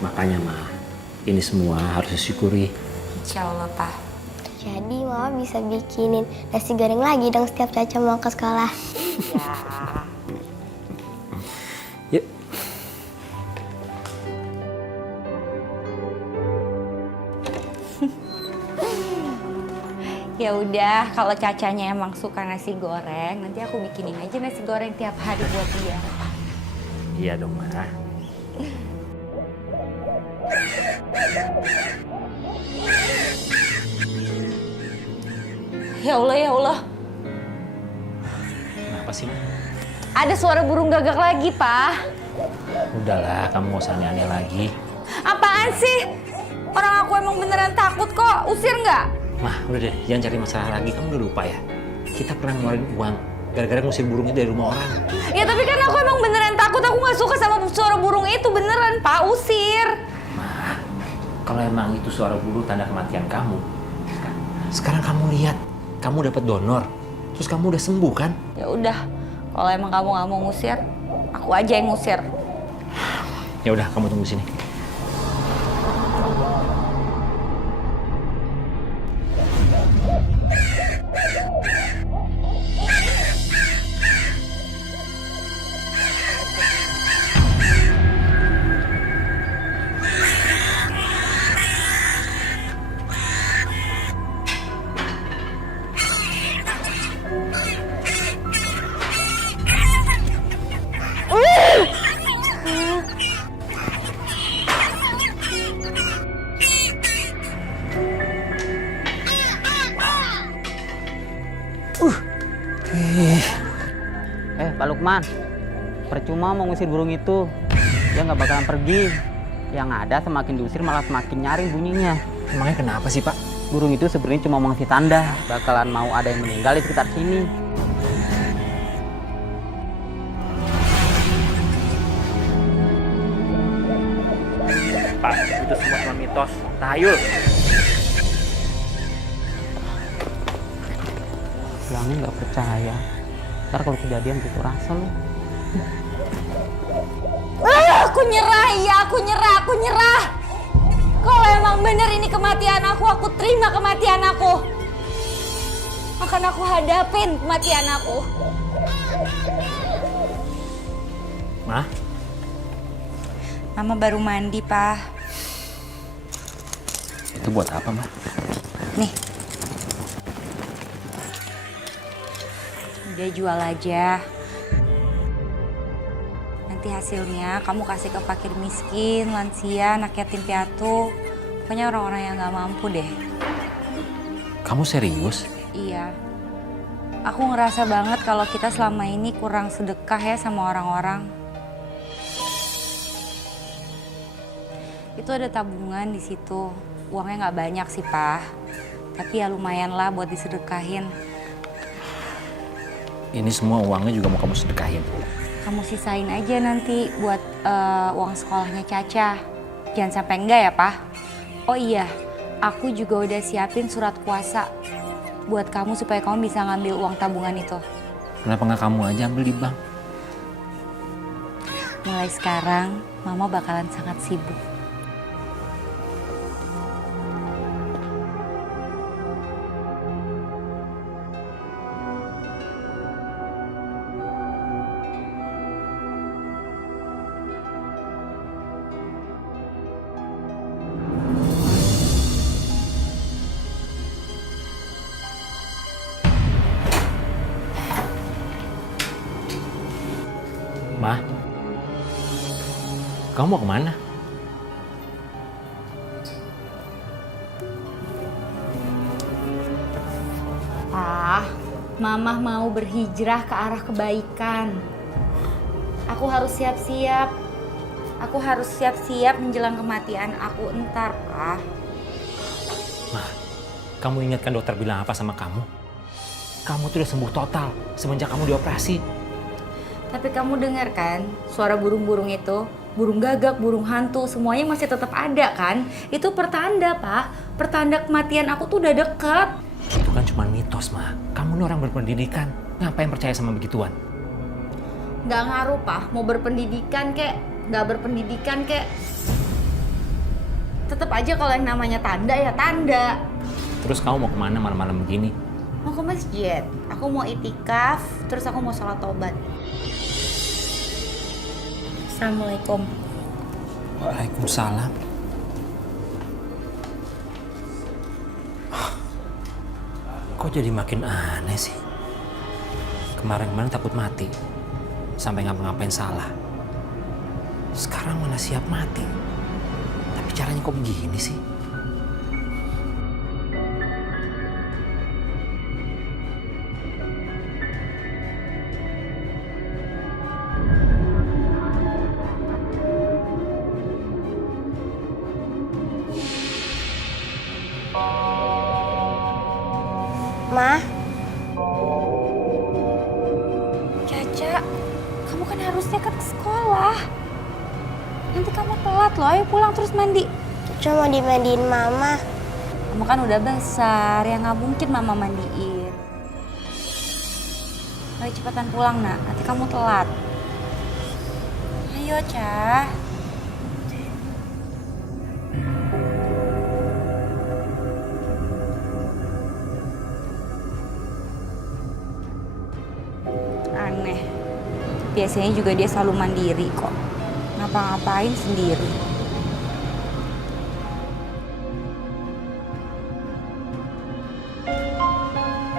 Makanya Ma, ini semua harus disyukuri. Insya Allah Pak. Jadi Mama bisa bikinin nasi goreng lagi dong setiap Caca mau ke sekolah. Yuk. Ya udah, kalau Cacanya emang suka nasi goreng, nanti aku bikinin aja nasi goreng tiap hari buat dia. Iya dong Ma. Ya Allah, ya Allah. Kenapa sih Ma? Ada suara burung gagak lagi, Pak. Udahlah, kamu gak usah aneh-aneh lagi. Apaan sih? Orang aku emang beneran takut kok. Usir nggak? Mah, udah deh, jangan cari masalah lagi. Kamu udah lupa ya? Kita pernah ngeluarin uang gara-gara ngusir burungnya dari rumah orang. Ya tapi kan aku emang beneran takut. Aku nggak suka sama suara burung itu. Beneran, Pak. Usir. Kalau emang itu suara burung tanda kematian kamu, sekarang kamu lihat, kamu dapat donor, terus kamu udah sembuh kan? Ya udah, kalau emang kamu nggak mau ngusir, aku aja yang ngusir. Ya udah, kamu tunggu sini. Pak Lukman, percuma mau ngusir burung itu. Dia nggak bakalan pergi. Yang ada semakin diusir malah semakin nyaring bunyinya. Emangnya kenapa sih, Pak? Burung itu sebenarnya cuma mau ngasih tanda bakalan mau ada yang meninggal di sekitar sini. Pak, itu semua cuma mitos. Tahayul. Bilangnya nggak percaya. Ntar kalau kejadian gitu rasa lu. Aku nyerah, iya aku nyerah. Kalau emang bener ini kematian aku terima kematian aku. Akan aku hadapin kematian aku. Ma? Mama baru mandi, Pak. Itu buat apa, Ma? Nih. Udah jual aja. Nanti hasilnya kamu kasih ke fakir miskin, lansia, anak yatim piatu. Pokoknya orang-orang yang gak mampu deh. Kamu serius? Iya. Aku ngerasa banget kalau kita selama ini kurang sedekah ya sama orang-orang. Itu ada tabungan di situ. Uangnya nggak banyak sih, Pak. Tapi ya lumayan lah buat disedekahin. Ini semua uangnya juga mau kamu sedekahin? Kamu sisain aja nanti buat uang sekolahnya Caca. Jangan sampai enggak ya, Pak. Oh iya, aku juga udah siapin surat kuasa buat kamu supaya kamu bisa ngambil uang tabungan itu. Kenapa nggak kamu aja ambil di bank? Mulai sekarang, Mama bakalan sangat sibuk. Ma, kamu mau kemana? Ah, Mama mau berhijrah ke arah kebaikan. Aku harus siap-siap. Aku harus siap-siap menjelang kematian aku entar, Pak. Ma, kamu ingatkan dokter bilang apa sama kamu? Kamu tuh udah sembuh total semenjak kamu dioperasi. Tapi kamu dengar kan suara burung-burung itu? Burung gagak, burung hantu, semuanya masih tetap ada kan? Itu pertanda, Pak. Pertanda kematian aku tuh udah deket. Itu kan cuma mitos, Ma. Kamu nih orang berpendidikan. Ngapain percaya sama begituan? Nggak ngaruh, Pak. Mau berpendidikan kek, nggak berpendidikan kek. Tetap aja kalau yang namanya tanda ya tanda. Terus kamu mau kemana malam-malam begini? Mau ke masjid. Aku mau itikaf, terus aku mau sholat taubat. Assalamualaikum. Waalaikumsalam. Kok jadi makin aneh sih? Kemarin-kemarin takut mati, sampai ngapa-ngapain salah. Sekarang mana siap mati. Tapi caranya kok begini sih? Ma, Caca, kamu kan harusnya ke sekolah. Nanti kamu telat loh, ayo pulang terus mandi. Cuma mau dimandiin mama. Kamu kan udah besar, ya nggak mungkin mama mandiin. Ayo cepetan pulang nak, nanti kamu telat. Ayo Cah. Aneh, biasanya juga dia selalu mandiri kok. Ngapa-ngapain sendiri.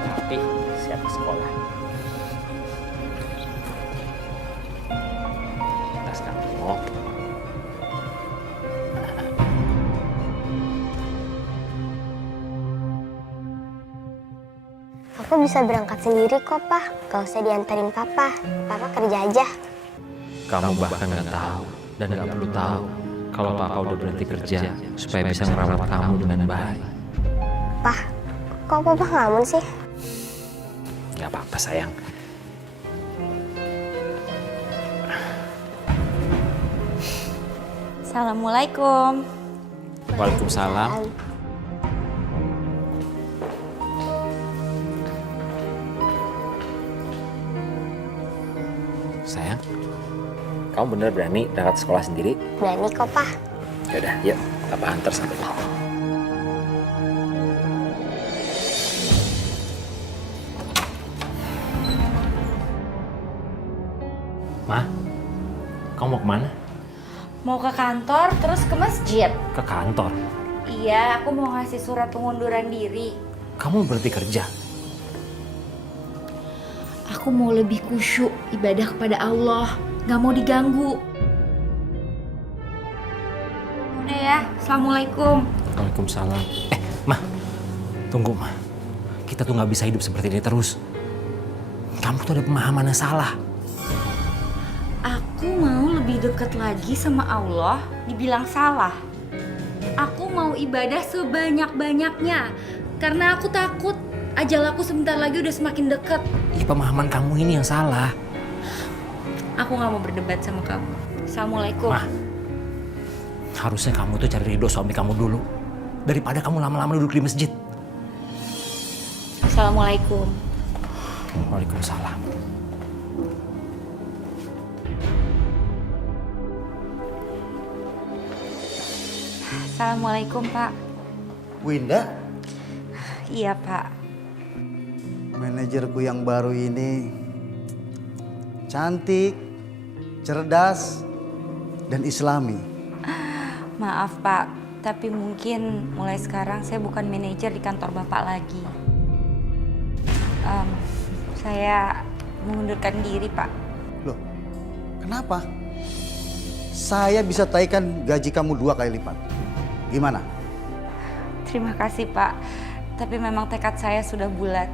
Tapi siap ke sekolah. Tas kamu. Aku bisa berangkat sendiri kok, Pak. Gak usah diantarin Papa. Papa kerja aja. Kamu bahkan nggak tahu dan nggak perlu tahu kalau Papa udah berhenti kerja supaya bisa ngerawat kamu dengan baik. Pak, kok Papa ngelamun sih? Nggak apa-apa sayang. Assalamualaikum. Waalaikumsalam. Sayang, kamu bener berani berangkat sekolah sendiri? Berani kok, Pak. Yaudah, yuk. Papa antar sampai rumah. Ma, kamu mau kemana? Mau ke kantor terus ke masjid. Ke kantor. Iya, aku mau ngasih surat pengunduran diri. Kamu berhenti kerja? Aku mau lebih khusyuk ibadah kepada Allah, nggak mau diganggu. Udah ya, Assalamualaikum. Waalaikumsalam. Ma, tunggu Ma. Kita tuh nggak bisa hidup seperti ini terus. Kamu tuh ada pemahaman yang salah. Aku mau lebih dekat lagi sama Allah, dibilang salah. Aku mau ibadah sebanyak-banyaknya, karena aku takut ajal aku sebentar lagi udah semakin dekat. Ih, pemahaman kamu ini yang salah. Aku nggak mau berdebat sama kamu. Assalamualaikum. Ma, harusnya kamu tuh cari ridho suami kamu dulu, daripada kamu lama-lama duduk di masjid. Assalamualaikum. Waalaikumsalam. Assalamualaikum Pak. Winda, Iya Pak. manajerku yang baru ini cantik, cerdas, dan islami. Maaf Pak, tapi mungkin mulai sekarang saya bukan manajer di kantor Bapak lagi. Saya mengundurkan diri Pak. Loh, kenapa? Saya bisa taikan gaji kamu 2 kali lipat. Gimana? Terima kasih Pak, tapi memang tekad saya sudah bulat.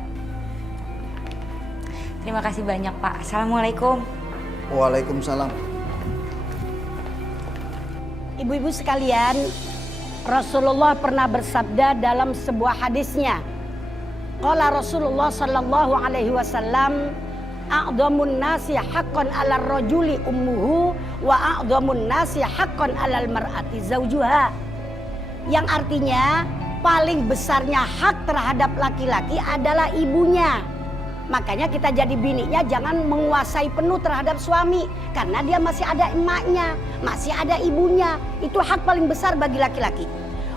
Terima kasih banyak Pak. Assalamualaikum. Waalaikumsalam. Ibu-ibu sekalian, Rasulullah pernah bersabda dalam sebuah hadisnya. Qala Rasulullah sallallahu alaihi wasallam, a'dhamun nasi haqqan 'alal rajuli ummuhu wa a'dhamun nasi haqqan 'alal mar'ati zawjuha. Yang artinya paling besarnya hak terhadap laki-laki adalah ibunya. Makanya kita jadi bininya jangan menguasai penuh terhadap suami, karena dia masih ada emaknya, masih ada ibunya. Itu hak paling besar bagi laki-laki.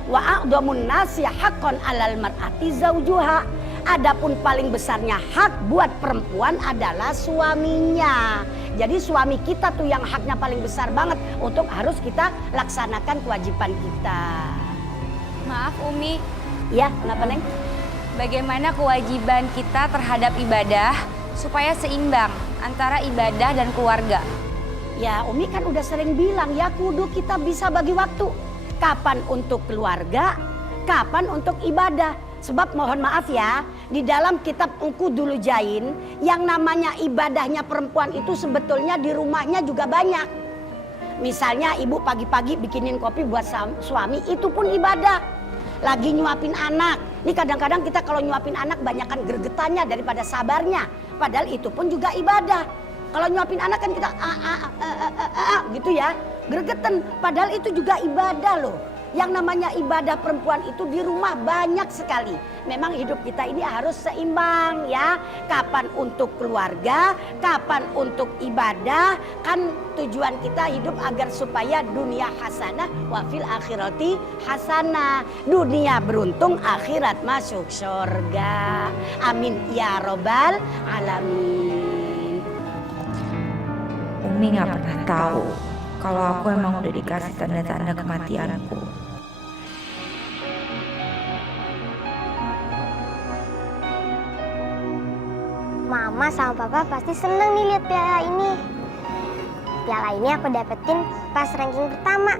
Wa a'dhamun nasi haqqan 'alal mar'ati zawjuha. Adapun paling besarnya hak buat perempuan adalah suaminya. Jadi suami kita tuh yang haknya paling besar banget untuk harus kita laksanakan kewajiban kita. Maaf Umi. Ya, kenapa Neng? Bagaimana kewajiban kita terhadap ibadah supaya seimbang antara ibadah dan keluarga? Ya, Umi kan udah sering bilang ya kudu kita bisa bagi waktu. Kapan untuk keluarga, kapan untuk ibadah. Sebab mohon maaf ya, di dalam kitab Ungku Dulu Jain, yang namanya ibadahnya perempuan itu sebetulnya di rumahnya juga banyak. Misalnya ibu pagi-pagi bikinin kopi buat suami, itu pun ibadah. Lagi nyuapin anak. Ini kadang-kadang kita kalau nyuapin anak banyakkan gregetannya daripada sabarnya. Padahal itu pun juga ibadah. Kalau nyuapin anak kan kita gitu ya, gregetan. Padahal itu juga ibadah loh. Yang namanya ibadah perempuan itu di rumah banyak sekali. Memang hidup kita ini harus seimbang ya. Kapan untuk keluarga, kapan untuk ibadah. Kan tujuan kita hidup agar supaya dunia hasanah wa fil akhirati hasanah. Dunia beruntung, akhirat masuk surga. Amin ya robbal alamin. Umi nggak pernah tahu kalau aku emang udah dikasih tanda-tanda kematianku. Mama sama Papa pasti seneng nih lihat piala ini. Piala ini aku dapetin pas ranking pertama.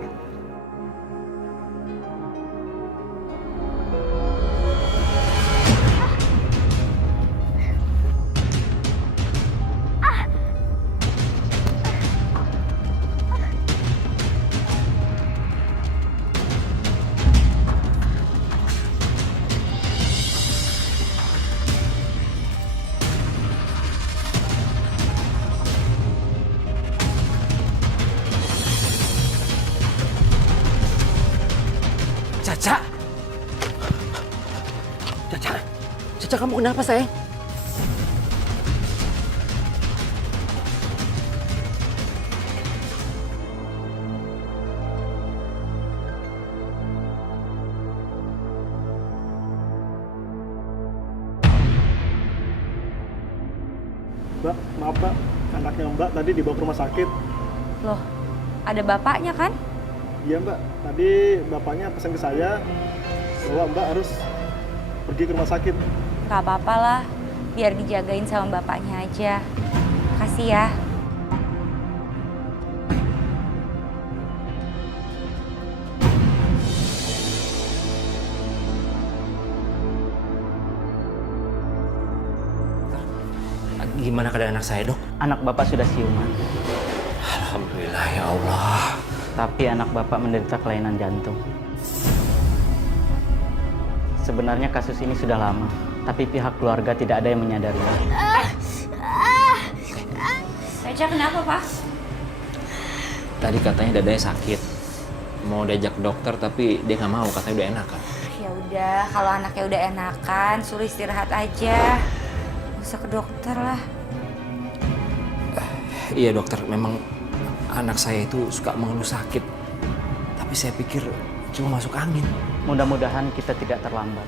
Caca! Caca! Caca, kamu kenapa, sayang? Mbak, maaf Mbak, anaknya Mbak tadi dibawa ke rumah sakit. Loh, ada bapaknya kan? Iya Mbak, tadi bapaknya pesan ke saya bahwa Mbak harus pergi ke rumah sakit. Gak apa-apa lah, biar dijagain sama bapaknya aja. Makasih ya. Gimana keadaan anak saya, Dok? Anak Bapak sudah siuman. Alhamdulillah, ya Allah. Tapi anak Bapak menderita kelainan jantung. Sebenarnya kasus ini sudah lama, tapi pihak keluarga tidak ada yang menyadarinya. Caca kenapa, Pak? Tadi katanya dadanya sakit. Mau diajak dokter tapi dia nggak mau, katanya udah enakan. Ya udah, kalau anaknya udah enakan, suruh istirahat aja. Gak usah ke dokter lah. Iya dokter, memang anak saya itu suka mengeluh sakit. Tapi saya pikir cuma masuk angin. Mudah-mudahan kita tidak terlambat.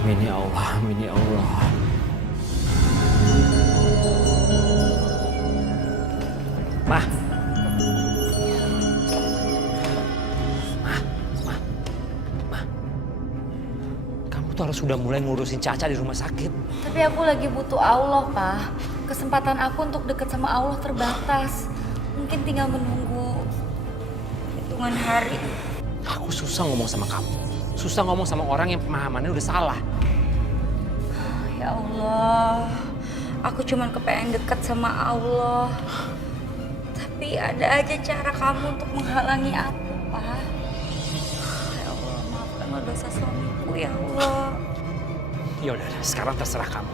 Amin ya Allah, amin ya Allah. Mah. Kamu tuh harus sudah mulai ngurusin Caca di rumah sakit. Tapi aku lagi butuh Allah, Pak. Kesempatan aku untuk deket sama Allah terbatas. Mungkin tinggal menunggu hitungan hari. Aku susah ngomong sama kamu. Susah ngomong sama orang yang pemahamannya udah salah. Ya Allah, aku cuman kepengen deket sama Allah. Tapi ada aja cara kamu untuk menghalangi aku, Pak. Ya Allah, maafkanlah dosa suamiku, ya Allah. Ya udah, sekarang terserah kamu.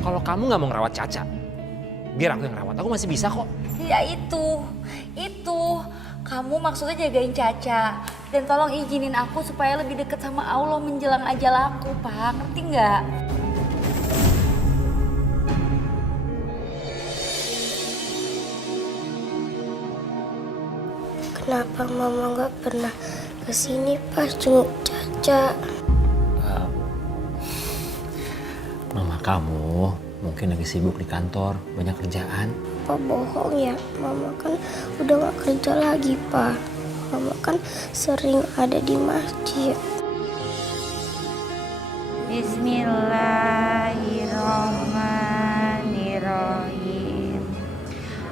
Kalau kamu nggak mau ngerawat Caca, biar aku yang ngerawat. Aku masih bisa kok. Ya itu. Kamu maksudnya jagain Caca. Dan tolong izinin aku supaya lebih deket sama Allah menjelang ajal aku, Pak. Ngerti nggak? Kenapa Mama nggak pernah kesini pas jenguk Caca? Mama kamu mungkin lagi sibuk di kantor, banyak kerjaan. Pak bohong ya, Mama kan udah gak kerja lagi, Pak. Mama kan sering ada di masjid. Bismillahirrahmanirrahim.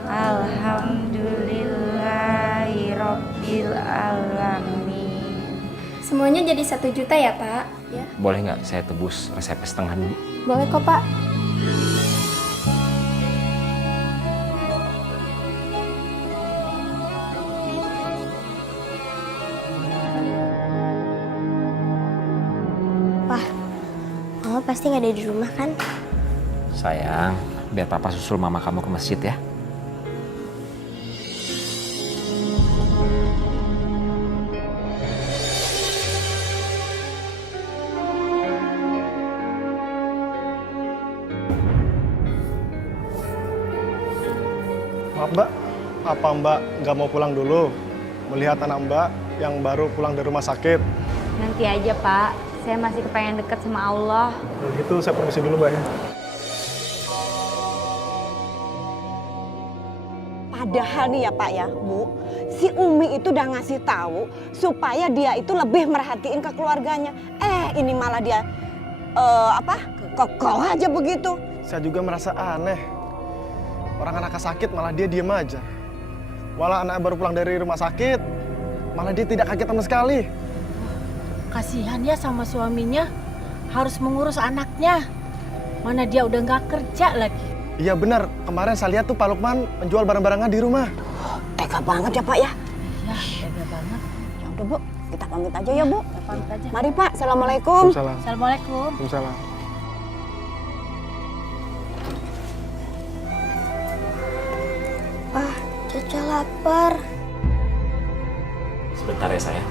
Alhamdulillahirabbil alamin. Semuanya jadi 1 juta ya, Pak? Ya. Boleh nggak saya tebus resepnya setengah dulu? Boleh kok, Pak. Pak, Mama pasti nggak ada di rumah kan? Sayang, biar papa susul mama kamu ke masjid ya. Maaf Mbak, apa Mbak nggak mau pulang dulu? Melihat anak Mbak yang baru pulang dari rumah sakit. Nanti aja Pak, saya masih kepengen deket sama Allah. Kalau gitu saya permisi dulu Mbak ya. Padahal nih ya Pak ya, Bu, si Umi itu udah ngasih tahu supaya dia itu lebih merhatiin ke keluarganya. Ini malah dia kekeh aja begitu. Saya juga merasa aneh. Orang anaknya sakit malah dia diem aja. Malah anak baru pulang dari rumah sakit, malah dia tidak kaget sama sekali. Kasihan ya sama suaminya, harus mengurus anaknya. Mana dia udah nggak kerja lagi. Iya benar, kemarin saya lihat tuh Pak Lukman menjual barang-barangnya di rumah. Tega banget ya Pak ya. Iya, tega banget. Ya udah Bu, kita pamit aja ya Bu. Kita pamit aja. Mari Pak, Assalamualaikum. Waalaikumsalam. Assalamualaikum. Waalaikumsalam. Pak, Caca lapar. Sebentar ya sayang.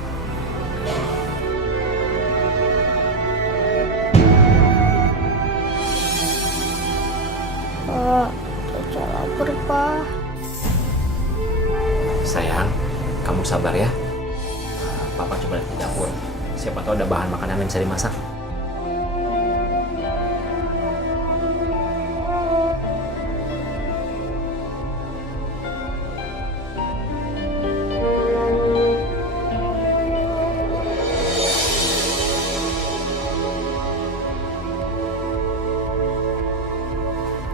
Pak, Caca lapar, Pak. Sayang, kamu sabar ya. Papa coba lihat di dapur. Siapa tahu ada bahan makanan yang bisa dimasak.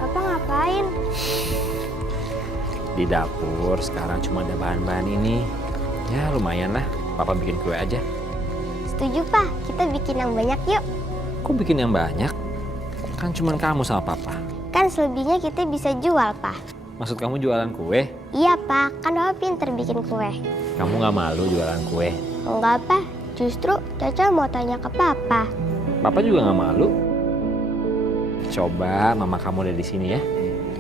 Papa ngapain? Di dapur sekarang cuma ada bahan-bahan ini. Ya lumayan lah, Papa bikin kue aja. Setuju, Pak. Kita bikin yang banyak yuk. Kok bikin yang banyak? Kan cuma kamu sama Papa. Kan selebihnya kita bisa jual, Pak. Maksud kamu jualan kue? Iya, Pak. Kan Papa pinter bikin kue. Kamu nggak malu jualan kue? Enggak, Pak. Justru Caca mau tanya ke Papa. Papa juga nggak malu. Coba mama kamu ada di sini ya.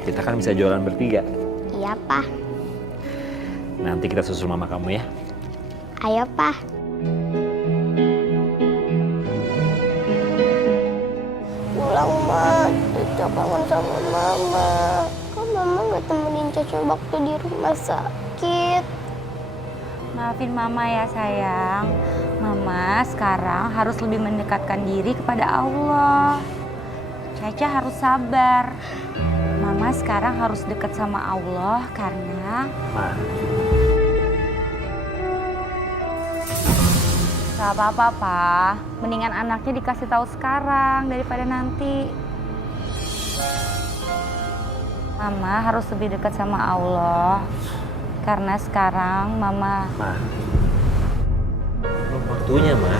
Kita kan bisa jualan bertiga. Iya, Pak. Nanti kita susul mama kamu ya. Ayo, Pak. Pulang, Ma. Caca kangen sama Mama. Kok Mama nggak temenin Caca waktu di rumah sakit? Maafin Mama ya sayang. Mama sekarang harus lebih mendekatkan diri kepada Allah. Caca harus sabar. Mama sekarang harus dekat sama Allah karena gak apa-apa, Pak. Mendingan anaknya dikasih tahu sekarang daripada nanti. Mama harus lebih dekat sama Allah. Karena sekarang Mama... Belum waktunya, Ma.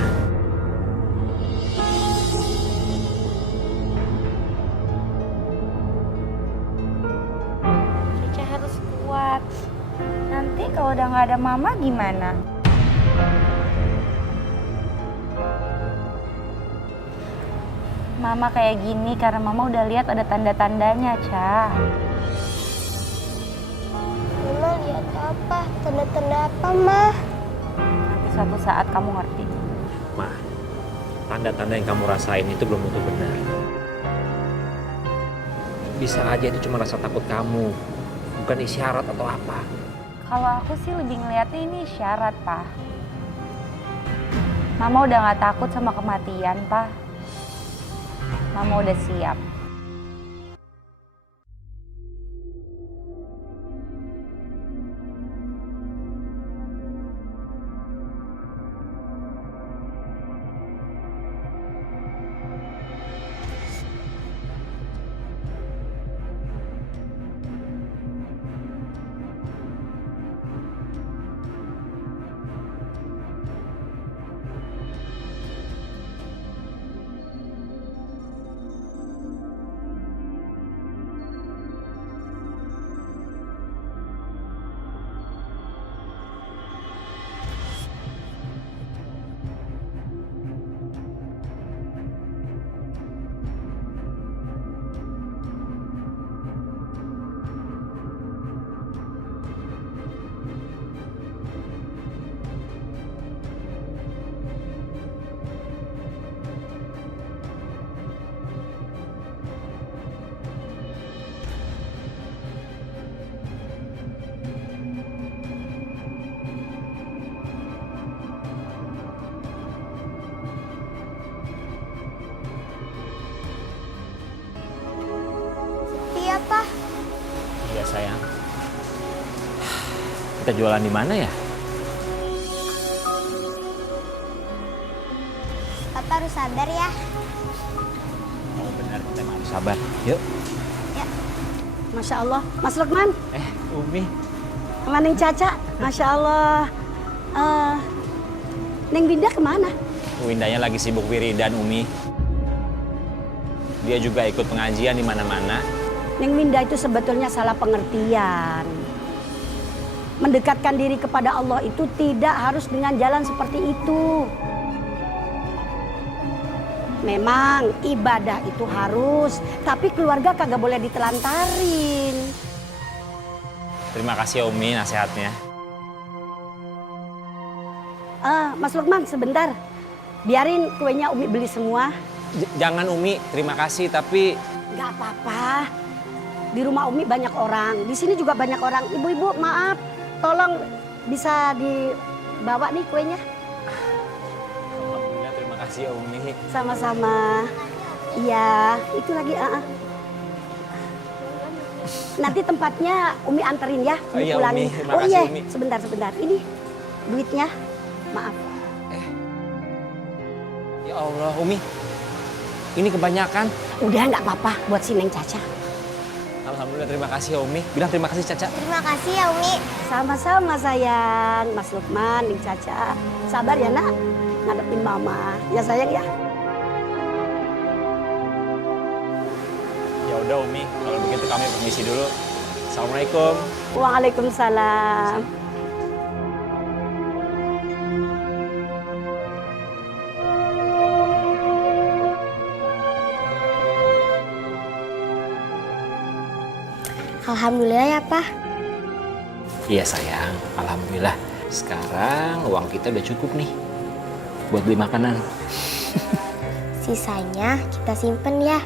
Caca harus kuat. Nanti kalau udah nggak ada Mama gimana? Mama kayak gini karena Mama udah lihat ada tanda-tandanya, Ca. Mama lihat apa? Tanda-tanda apa, Ma? Nanti suatu saat kamu ngerti. Ma, tanda-tanda yang kamu rasain itu belum tentu benar. Bisa aja itu cuma rasa takut kamu, bukan isyarat atau apa. Kalau aku sih lebih ngeliatnya ini isyarat, Pak. Mama udah nggak takut sama kematian, Pak. Mama udah siap. ya sayang. Kita jualan di mana ya? Papa harus sabar ya. Oh benar, kita emang harus sabar. Yuk. Ya. Masya Allah, Mas Lukman. Umi. Sama Neng Caca, Masya Allah. Neng Winda kemana? Windanya lagi sibuk wiridan, Umi. Dia juga ikut pengajian di mana-mana. Neng Winda itu sebetulnya salah pengertian. Mendekatkan diri kepada Allah itu tidak harus dengan jalan seperti itu. Memang ibadah itu harus, tapi keluarga kagak boleh ditelantarin. Terima kasih ya Umi nasihatnya. Mas Lukman sebentar, biarin kuenya Umi beli semua. Jangan Umi, terima kasih tapi... Gak apa-apa, di rumah Umi banyak orang, di sini juga banyak orang. Ibu-ibu maaf, tolong bisa dibawa nih kuenya. Alhamdulillah, terima kasih ya Umi. Sama-sama. Iya, itu lagi. Nanti tempatnya Umi anterin ya, Oh iya, pulangin. Umi. Makasih, Iya, Umi. sebentar. Ini duitnya, maaf. Ya Allah, Umi. Ini kebanyakan. Udah nggak apa-apa buat si Neng Caca. Alhamdulillah, terima kasih ya Umi. Bilang terima kasih Caca. Terima kasih ya Umi. Sama-sama sayang, Mas Lukman, Neng Caca. Sabar ya nak, ngadepin mama. Ya sayang ya. Ya udah Umi, kalau begitu kami permisi dulu. Assalamualaikum. Waalaikumsalam. Alhamdulillah ya Pak. Iya sayang, alhamdulillah. Sekarang uang kita udah cukup nih buat beli makanan. Sisanya kita simpen ya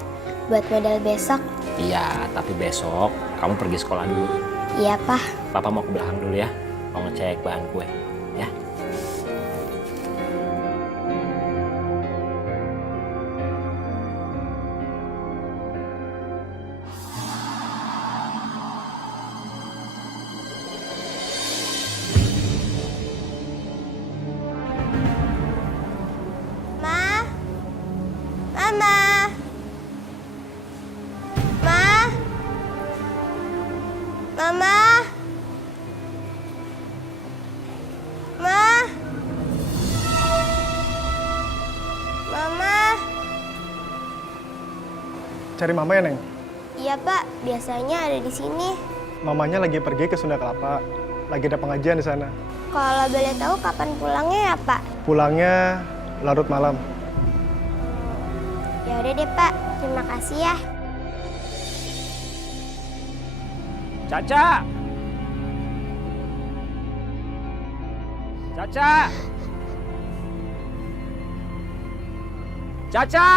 buat modal besok. Iya, tapi besok kamu pergi sekolah dulu. Iya Pak. Papa mau ke belakang dulu ya, mau ngecek bahan kue, ya. Ma. Mama. Ma. Mama. Ma. Mama. Cari mama ya, Neng? Iya Pak, biasanya ada di sini. Mamanya lagi pergi ke Sunda Kelapa. Lagi ada pengajian di sana. Kalau boleh tahu kapan pulangnya ya Pak? Pulangnya larut malam. Ya udah deh Pak, terima kasih ya. Caca! Caca! Caca!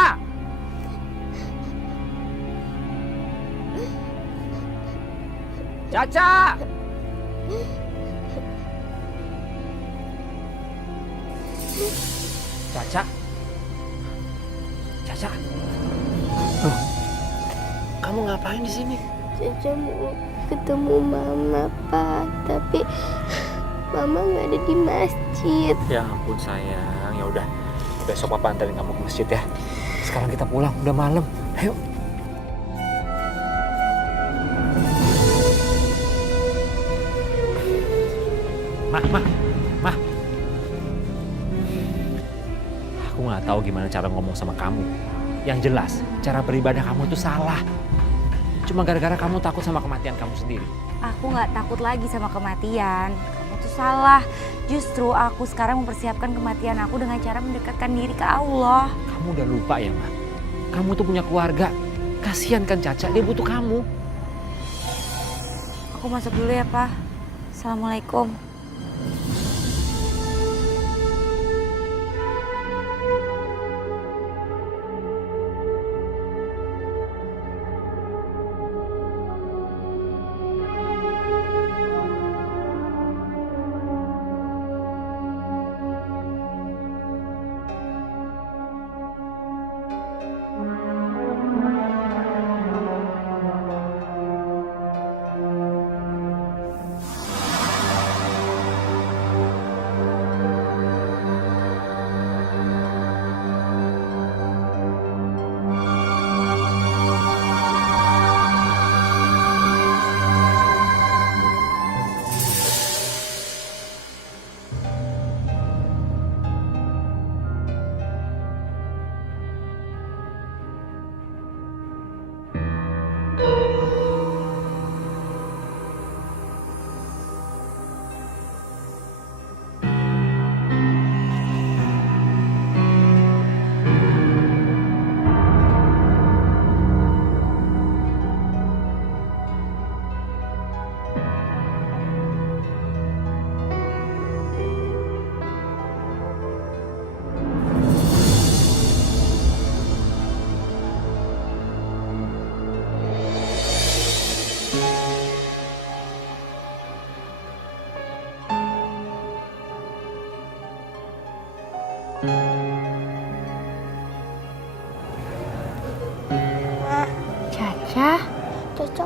Caca! Caca? Caca? Loh, kamu ngapain di sini? Caca mau ketemu Mama Pak, tapi Mama nggak ada di masjid. Ya ampun sayang, ya udah. Besok papa anterin kamu ke masjid ya. Sekarang kita pulang, udah malam. Ayo. Mah. Aku nggak tahu gimana cara ngomong sama kamu. Yang jelas, cara beribadah kamu itu salah. Cuma gara-gara kamu takut sama kematian kamu sendiri. Aku nggak takut lagi sama kematian. Kamu tuh salah. Justru aku sekarang mempersiapkan kematian aku dengan cara mendekatkan diri ke Allah. Kamu udah lupa ya, Ma? Kamu tuh punya keluarga. Kasihan kan Caca, dia butuh kamu. Aku masuk dulu ya, Pak. Assalamualaikum.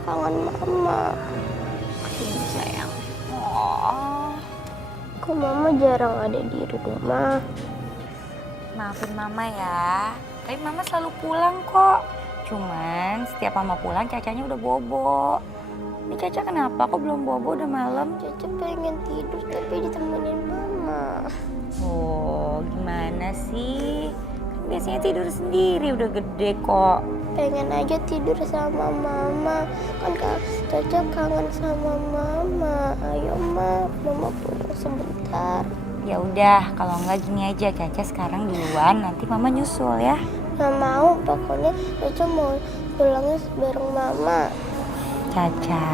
kangen mama. Ini sayang. Oh. Kok mama jarang ada di rumah? Maafin mama ya. Tapi mama selalu pulang kok. Cuman setiap mama pulang Cacanya udah bobo. Ini Caca kenapa? Kok belum bobo udah malam? Caca pengen tidur tapi ditemenin mama. Oh, gimana sih? Kan biasanya tidur sendiri, udah gede kok. Pengen aja tidur sama mama. Kan Caca kangen sama mama. Ayo mama pulang sebentar. Ya udah, kalau enggak gini aja, Caca sekarang duluan, nanti mama nyusul ya. Nggak mau, pokoknya Caca mau pulangnya bareng mama. Caca.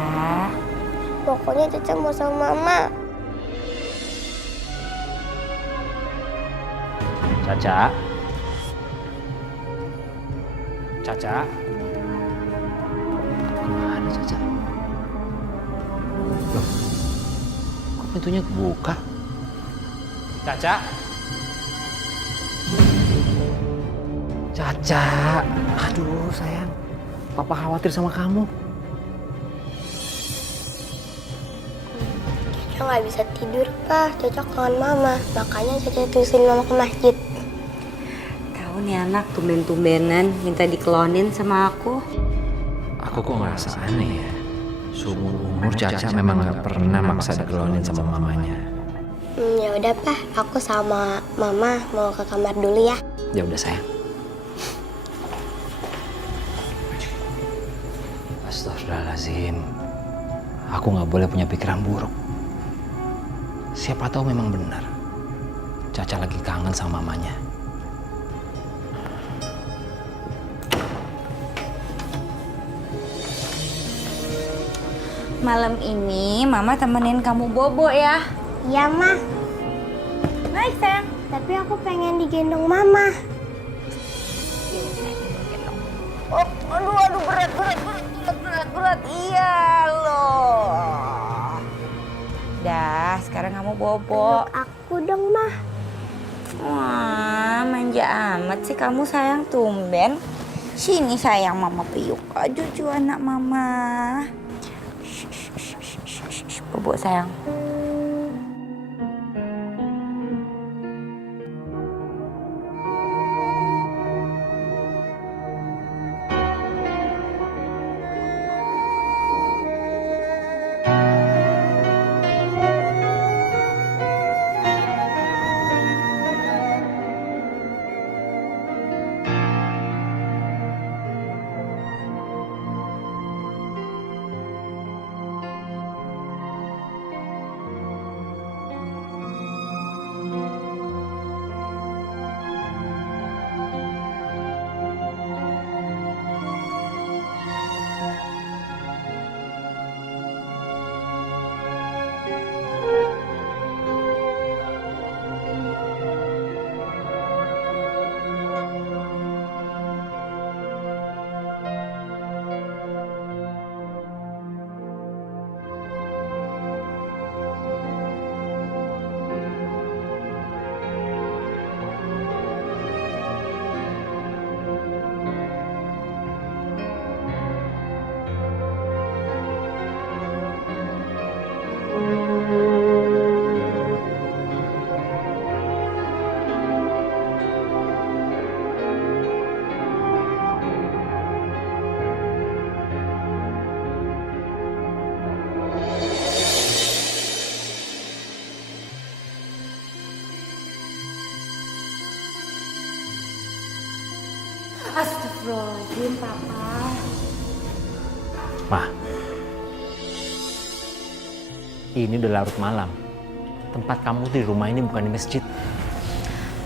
Pokoknya Caca mau sama mama. Caca. Caca. Kemana Caca? Loh, kok pintunya kebuka? Caca. Caca. Aduh sayang, papa khawatir sama kamu. Caca nggak bisa tidur, Pak. Caca kangen mama. Makanya Caca terusin mama ke masjid. Tahu nih anak tumben-tumbenan minta dikelonin sama aku. Aku kok ngerasa aneh ya. Seumur umur Caca memang nggak pernah maksa dikelonin sama mamanya. Ya udah, Pak. Aku sama mama mau ke kamar dulu ya. Ya udah sayang. Astagfirullahaladzim. Aku nggak boleh punya pikiran buruk. Siapa tahu memang benar. Caca lagi kangen sama mamanya. Malam ini mama temenin kamu bobo ya. Iya, Ma. Baik sayang. Tapi aku pengen digendong mama. Oh, aduh berat. Iya loh. Dah, sekarang kamu bobo. Peluk aku dong, Ma. Wah, manja amat sih kamu sayang, tumben. Sini sayang, mama peluk. Cucu anak mama. Bobo sayang. Astagfirullahaladzim, Papa. Ma, ini udah larut malam. Tempat kamu di rumah ini bukan di masjid.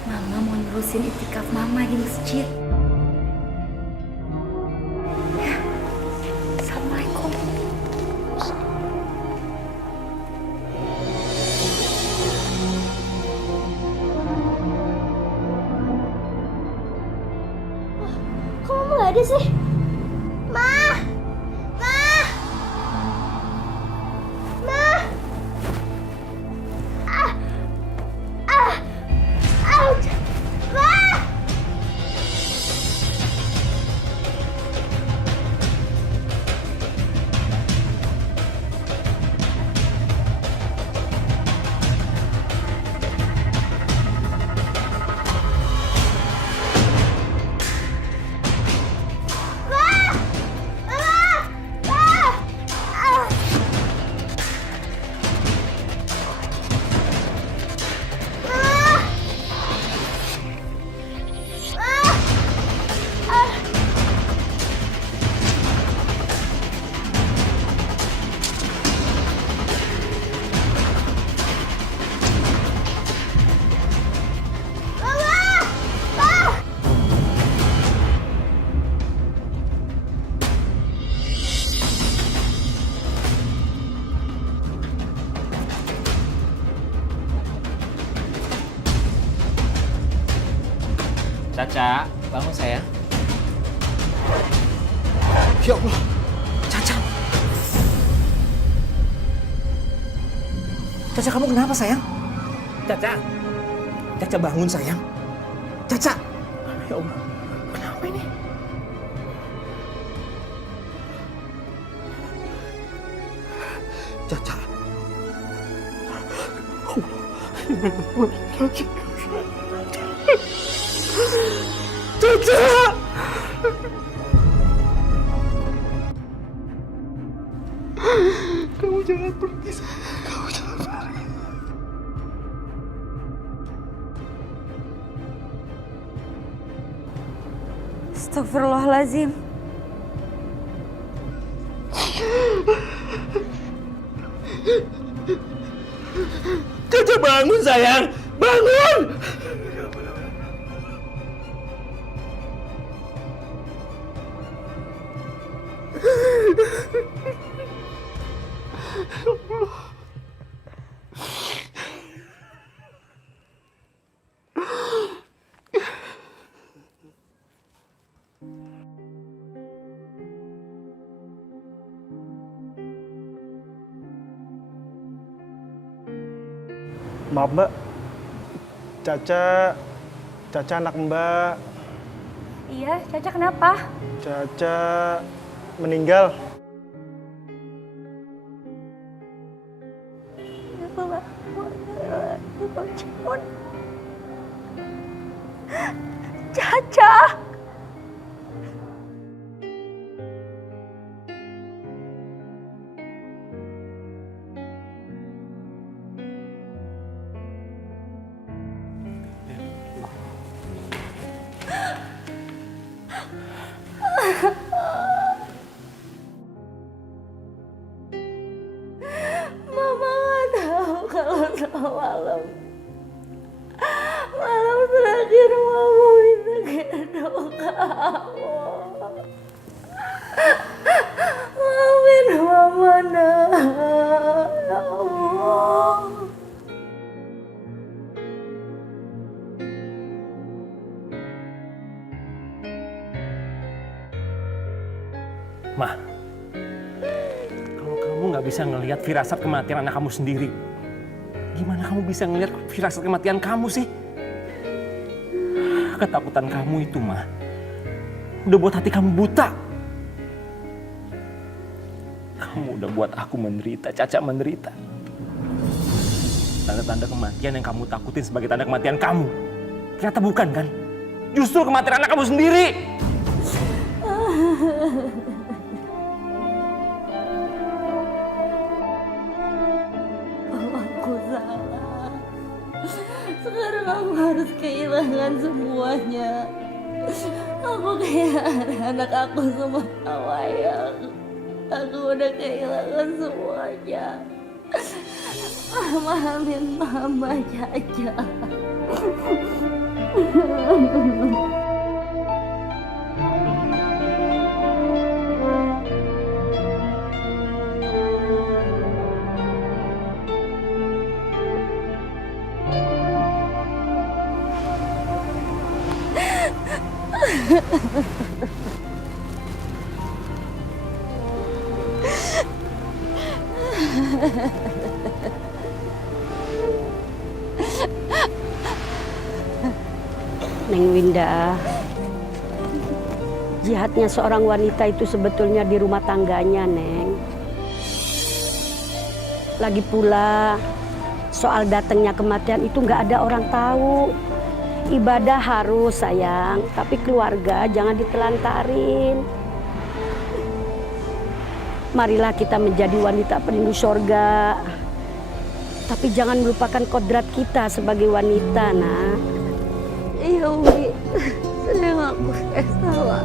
Mama mau nerusin itikaf mama di masjid. Ya, Assalamualaikum. Kok mama nggak ada sih? Ma! Ma! Ma! Ouch! Ma! Caca, bangun sayang. Ya Allah. Caca. Caca, kamu kenapa sayang? Caca. Caca, bangun sayang. Caca. Ya Allah. Kenapa ini? Caca. Caca. Kamu jangan pergi, kamu jangan pergi. Astagfirullahaladzim. Caca, bangun sayang. Bangun. Maaf Mbak, Caca anak Mbak. Iya, Caca kenapa? Caca meninggal. Caca. Mama nggak tahu kalau semalam malam terakhir Mama bisa gendong kamu. Maafin Mama nak, ya Allah. Ma, kalau kamu nggak bisa ngelihat firasat kematian anak kamu sendiri, gimana kamu bisa ngelihat firasat kematian kamu sih? Ketakutan kamu itu, Ma, udah buat hati kamu buta. Kamu udah buat aku menderita, Caca menderita. Tanda-tanda kematian yang kamu takutin sebagai tanda kematian kamu, ternyata bukan kan? Justru kematian anak kamu sendiri. Aku salah. Sekarang aku harus kehilangan semuanya. Aku kehilangan anak aku sama Awayang. Aku udah kehilangan semuanya. Maafin Mama, Caca. Neng Winda, jihadnya seorang wanita itu sebetulnya di rumah tangganya, Neng. Lagi pula, soal datangnya kematian itu nggak ada orang tahu. Ibadah harus, sayang, tapi keluarga jangan ditelantarin. Marilah kita menjadi wanita perindu sorga. Tapi jangan melupakan kodrat kita sebagai wanita, nak. Iya, Umi. Saya ngaku saya salah.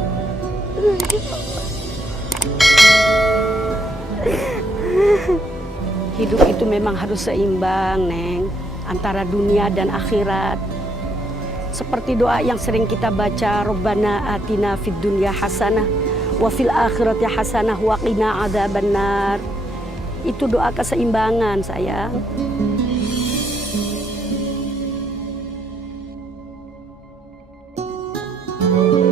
Hidup itu memang harus seimbang, Neng, antara dunia dan akhirat. Seperti doa yang sering kita baca, Rabbana atina fid dunya hasanah wa fil akhirati hasanah wa qina adzabannar. Itu doa keseimbangan, sayang. Mas.